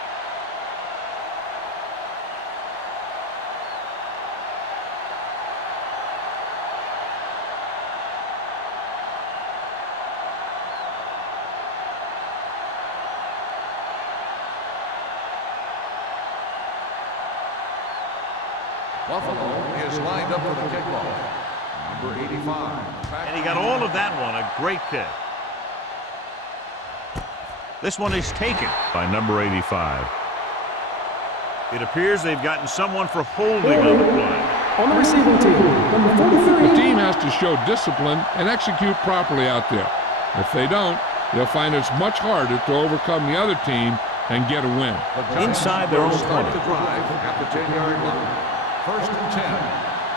Buffalo is lined up for the kickoff. Number 85. And he got all of that one. A great kick. This one is taken by number 85. It appears they've gotten someone for holding on the play. On the receiving team, number 43. The team has to show discipline and execute properly out there. If they don't, they'll find it's much harder to overcome the other team and get a win. Inside their own 20. Start the drive at the 10-yard line. First and 10.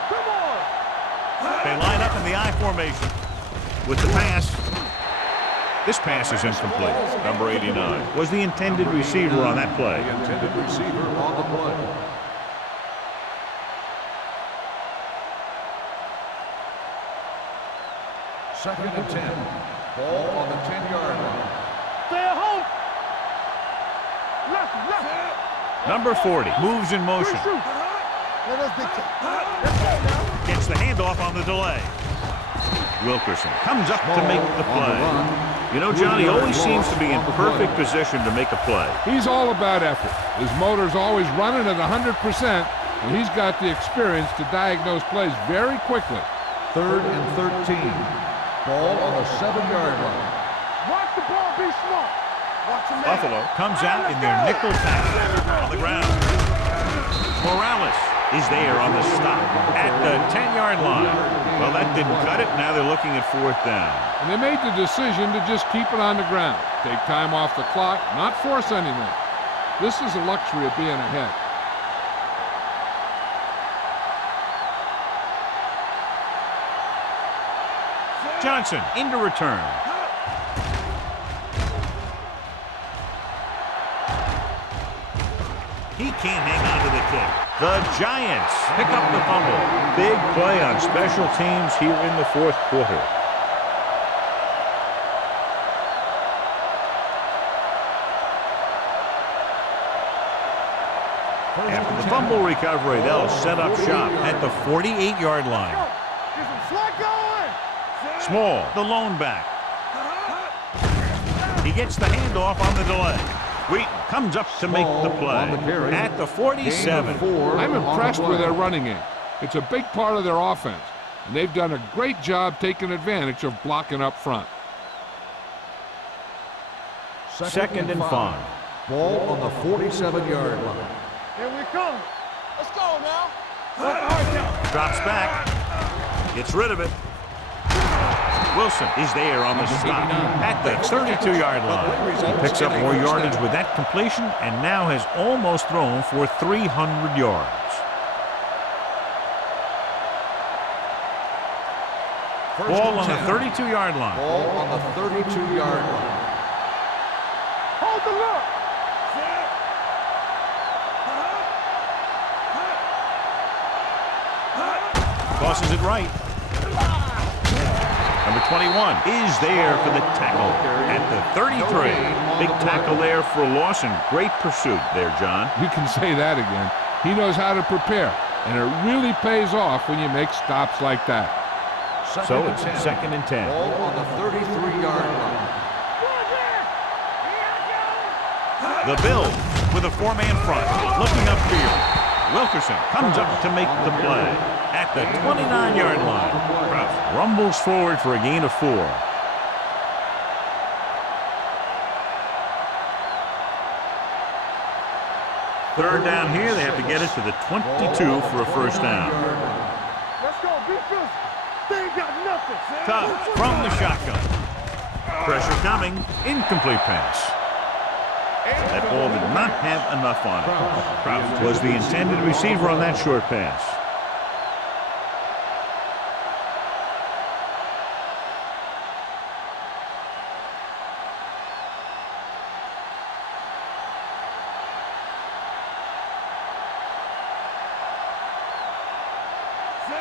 Come on. They line up in the I formation with the pass. This pass is incomplete. Number 89 was the intended receiver on that play. The intended receiver on the play. Second and 10. Ball on the 10-yard line. Stay at home. Left. Number 40 moves in motion. Let us dictate. Let's go now. Gets the handoff on the delay. Wilkerson comes up to make the play. You know, Johnny always seems to be in perfect position to make a play. He's all about effort. His motor's always running at 100%, and he's got the experience to diagnose plays very quickly. Third and 13. Ball on the 7-yard line. Watch the ball. Be smart. Watch the man. Buffalo comes out in their nickel package on the ground. Morales is there on the stop at the 10-yard line. Well, that didn't cut it. Now they're looking at 4th down. And they made the decision to just keep it on the ground. Take time off the clock, not force anything. This is the luxury of being ahead. Johnson into return. He can't hang on to the kick. The Giants pick up the fumble. Big play on special teams here in the 4th quarter. After the fumble recovery, they'll set up shop at the 48-yard line. Get some slack going. Small, the lone back. He gets the handoff on the delay. Wheaton comes up to make the play at the 47. I'm impressed with their running game. It's a big part of their offense, and they've done a great job taking advantage of blocking up front. Second and 5. Ball on the 47-yard line. Here we come. Let's go now. Drops back. Gets rid of it. Wilson is there on the stop at the 32-yard line. He picks up more yardage with that completion and now has almost thrown for 300 yards. Ball on the 32-yard line. Ball on the 32-yard line. Hold the look. Tosses it right. Number 21 is there for the tackle at the 33. Big tackle there for Lawson. Great pursuit there, John. You can say that again. He knows how to prepare, and it really pays off when you make stops like that. So it's 2nd and 10. Ball on the 33-yard line. The Bills with a 4-man front, looking upfield. Wilkerson comes up to make the play at the 29-yard line. Ruff rumbles forward for a gain of 4. Third down here. They have to get it to the 22 for a first down. Let's go, be physical. They ain't got nothing. Tough from the shotgun. Pressure coming. Incomplete pass. That ball did not have enough on it. Crouch was the intended receiver on that short pass.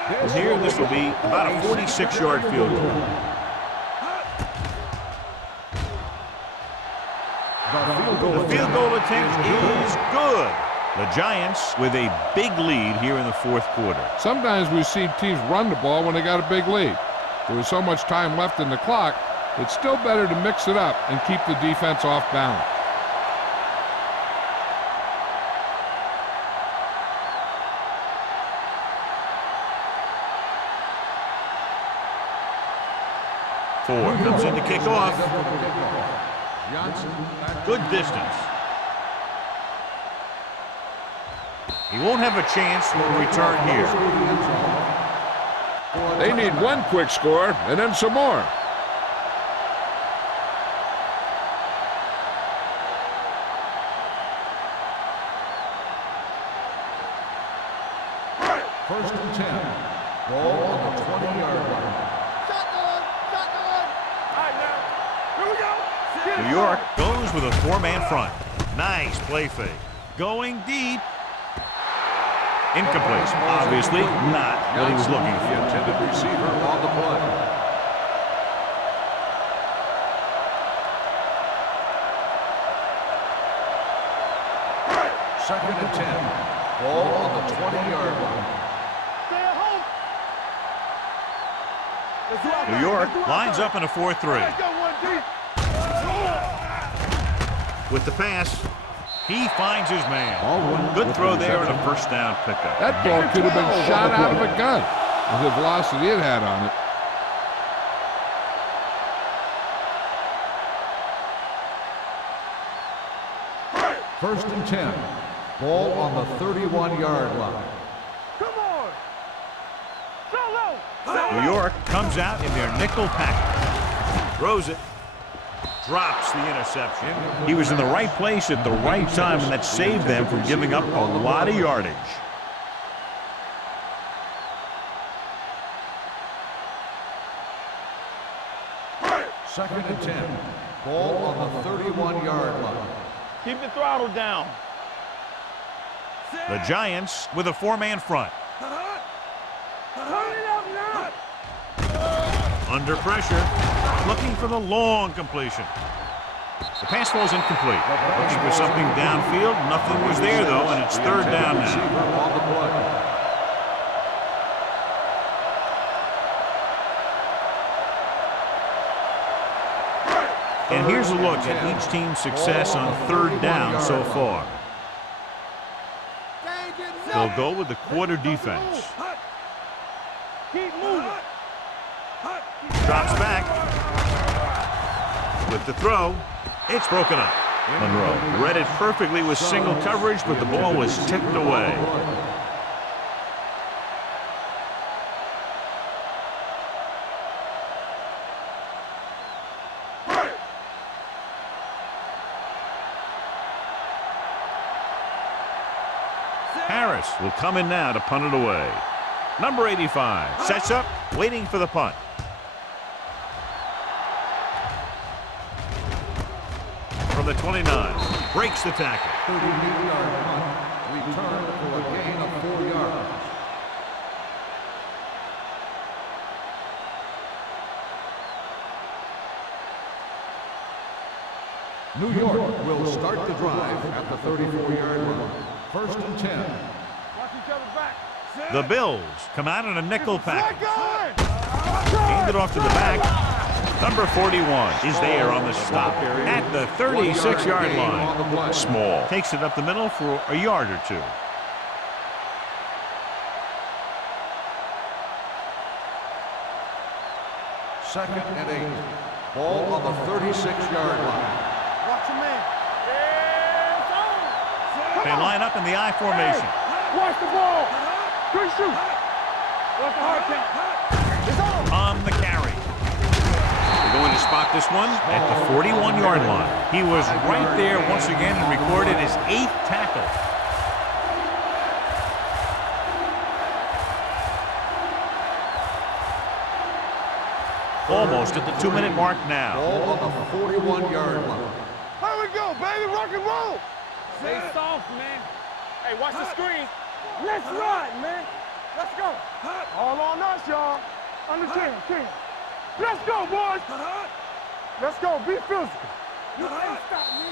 And here, this will be about a 46-yard field goal. The field goal attempt is good. The Giants with a big lead here in the fourth quarter. Sometimes we see teams run the ball when they got a big lead. There was so much time left in the clock, it's still better to mix it up and keep the defense off balance. Ford comes in to kick off. Good distance. He won't have a chance for a return here. They need one quick score and then some more. First and 10. Ball on the 20-yard line. New York goes with a 4-man front. Nice play fake. Going deep. Incomplete. Obviously not what he was looking for. The intended receiver on the play. Second and 10. Ball on the 20-yard line. Stay at home. New York lines up in a 4-3. With the pass, he finds his man. Good throw there and a first down pickup. That ball could have been shot out of a gun with the velocity it had on it. First and 10. Ball on the 31-yard line. Come on. Solo. New York comes out in their nickel package. Throws it. Drops the interception. He was in the right place at the right time, and that saved them from giving up a lot of yardage. Second and 10. Ball on the 31-yard line. Keep the throttle down. The Giants with a 4-man front. Turn it up now. Under pressure, looking for the long completion. The pass falls incomplete. Looking for something downfield. Nothing was there, though, and it's third down now. On the play. And here's a look at each team's success on third down so far. They'll go with the quarter defense. Keep moving. Drops back. With the throw, it's broken up. Monroe read it perfectly with single coverage, but the ball was tipped away. Harris will come in now to punt it away. Number 85 sets up, waiting for the punt. from the 29. Breaks the tackle. 38-yard punt. Return for a gain of 4 yards. New York will start the drive at the 34-yard line. First and 10. Watch each other back. The Bills come out in a nickel package. Hand it off to the back. Number 41 is there on the stop at the 36-yard line. Small takes it up the middle for a yard or two. Second and 8. Ball on the 36-yard line. Watch your man. Yeah, it's on. They line up in the I formation. Watch the ball. Good shoot. Watch the hard count. It's on. On the carry. They're going to spot this one at the 41-yard line. He was right there once again and recorded his 8th tackle. Almost at the 2-minute mark now. Ball on the 41-yard line. Here we go, baby. Rock and roll. Stay soft, man. Hey, watch the screen. Let's ride, man. Let's go. All on us, y'all. Under 10. Let's go, boys. Let's go. Be physical. You can't stop me.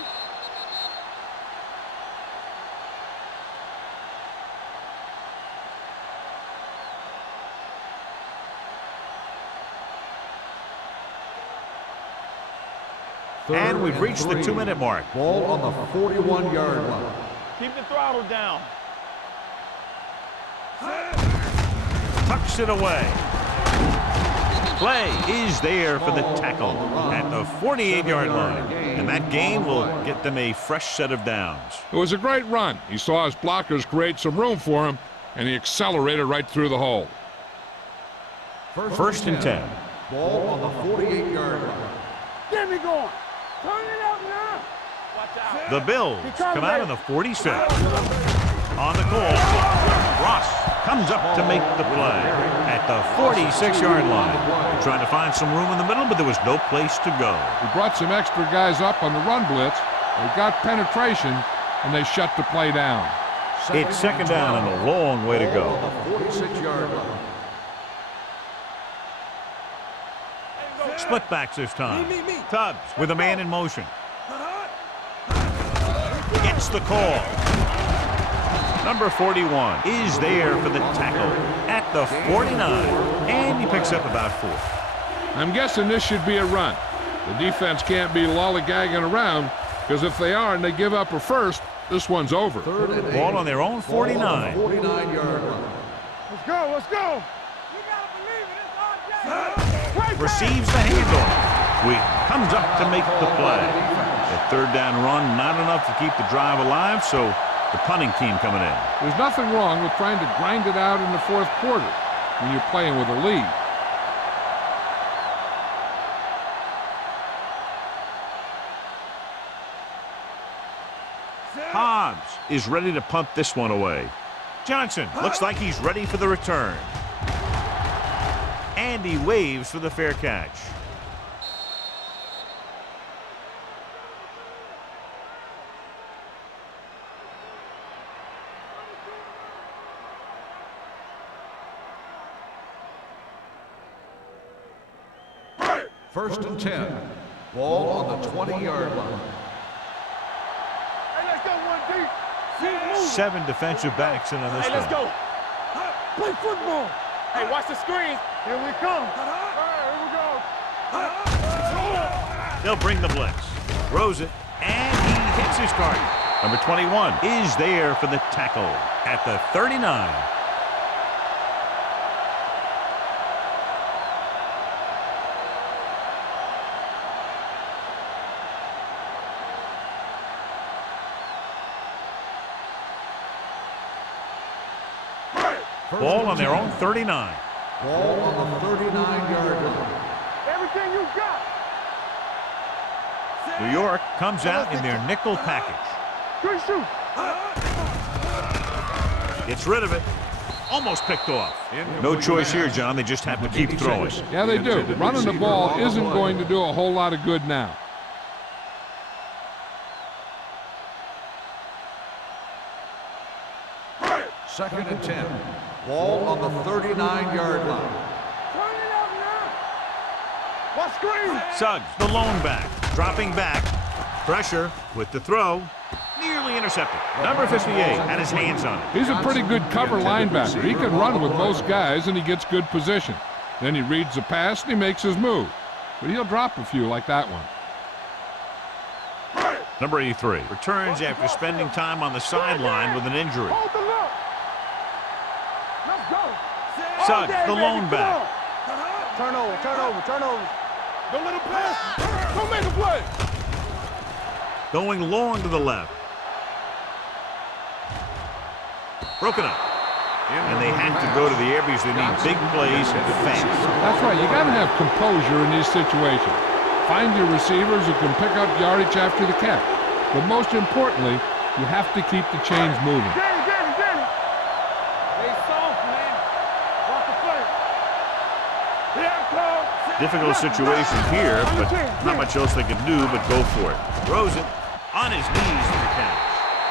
And we've reached the 2-minute mark. Ball on the 41-yard line. Keep the throttle down. Tucks it away. Play is there for the tackle at the 48-yard line. And that gain will get them a fresh set of downs. It was a great run. He saw his blockers create some room for him, and he accelerated right through the hole. First and 10. Ball on the 48-yard line. Get me going. Turn it up now. Watch out. The Bills come out on the 46. On the call, Ross comes up to make the play at the 46-yard line. They're trying to find some room in the middle, but there was no place to go. He brought some extra guys up on the run blitz. They got penetration, and they shut the play down. It's second down and a long way to go. On the 46-yard line. Split backs this time. Tubbs with a man in motion. Gets the call. Number 41 is there for the tackle at the 49. And he picks up about 4. I'm guessing this should be a run. The defense can't be lollygagging around, because if they are and they give up a first, this one's over. Third and 8. Ball on their own 49. 49-yard line. Let's go. Let's go. You gotta believe it. It's our day. Receives the handoff. Comes up to make the play. That third down run, not enough to keep the drive alive, so the punting team coming in. There's nothing wrong with trying to grind it out in the fourth quarter when you're playing with a lead. Hobbs is ready to punt this one away. Johnson looks like he's ready for the return. And he waves for the fair catch. First and 10. Ball on the 20-yard line. Hey, let's go, 1D. Keep moving. 7 defensive backs in on this Hey, let's one. go. Play football. Hey, watch the screen. Here we come. Here we go. They'll bring the blitz. Throws it, and he hits his target. Number 21 is there for the tackle at the 39. Ball on their own 39. Ball on the 39-yard line. Everything you got. New York comes out in their nickel package. Good shoot. Gets rid of it. Almost picked off. No choice here, John. They just have to keep throwing. Yeah, they do. Running the ball isn't going to do a whole lot of good now. Second and 10. Ball on the 39-yard line. Turn it up now. What screen? Suggs, the lone back, dropping back. Pressure with the throw. Nearly intercepted. Number 58 had his hands on it. He's a pretty good cover linebacker. He can run with most guys, and he gets good position. Then he reads the pass, and he makes his move. But he'll drop a few like that one. Number 83 returns after spending time on the sideline with an injury. Hold the look. Let's go. Suggs, the lone Come back. on. Turn over. Don't let him pass. Don't make a play. Going long to the left. Broken up. And they have to go to the air because they need big plays fast. That's right. You got to have composure in these situations. Find your receivers who can pick up yardage after the catch. But most importantly, you have to keep the chains moving. Danny. Stay soft, man. Watch the play. Here I come. Difficult situation here, but not much else they can do but go for it. Throws it on his knees for the catch.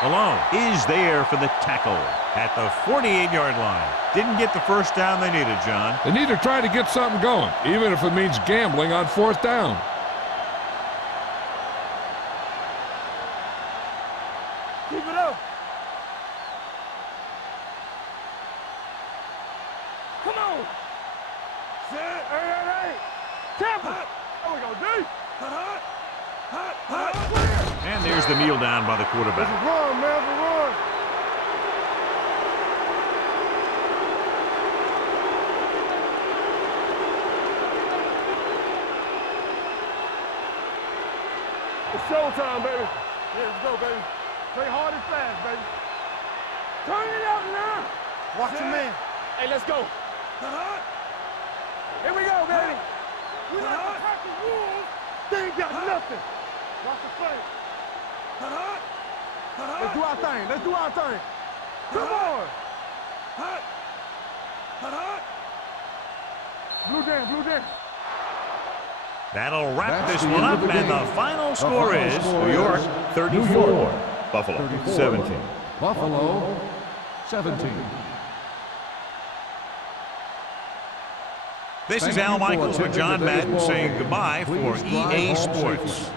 Malone is there for the tackle at the 48-yard line. Didn't get the first down they needed, John. They need to try to get something going, even if it means gambling on fourth down. Keep it up. Come on. Hey. Tampa. There we go, D. And there's the kneel down by the quarterback. Run, man, run. It's showtime, baby. Yeah, let's go, baby. Play hard and fast, baby. Turn it up now. Watch your man. Hey, let's go. Here we go, baby. We like to crack the rules. They ain't got nothing. Watch the play. Let's do our thing. Come on. Blue Jam. That'll wrap That's this the one end up, of the and game. the final The score final is score New York is 34, New York Buffalo 34. 17. Buffalo 17. This is Thank Al you for Michaels with attending John today's Madden ball saying game. goodbye for Please drive EA home Sports. safely.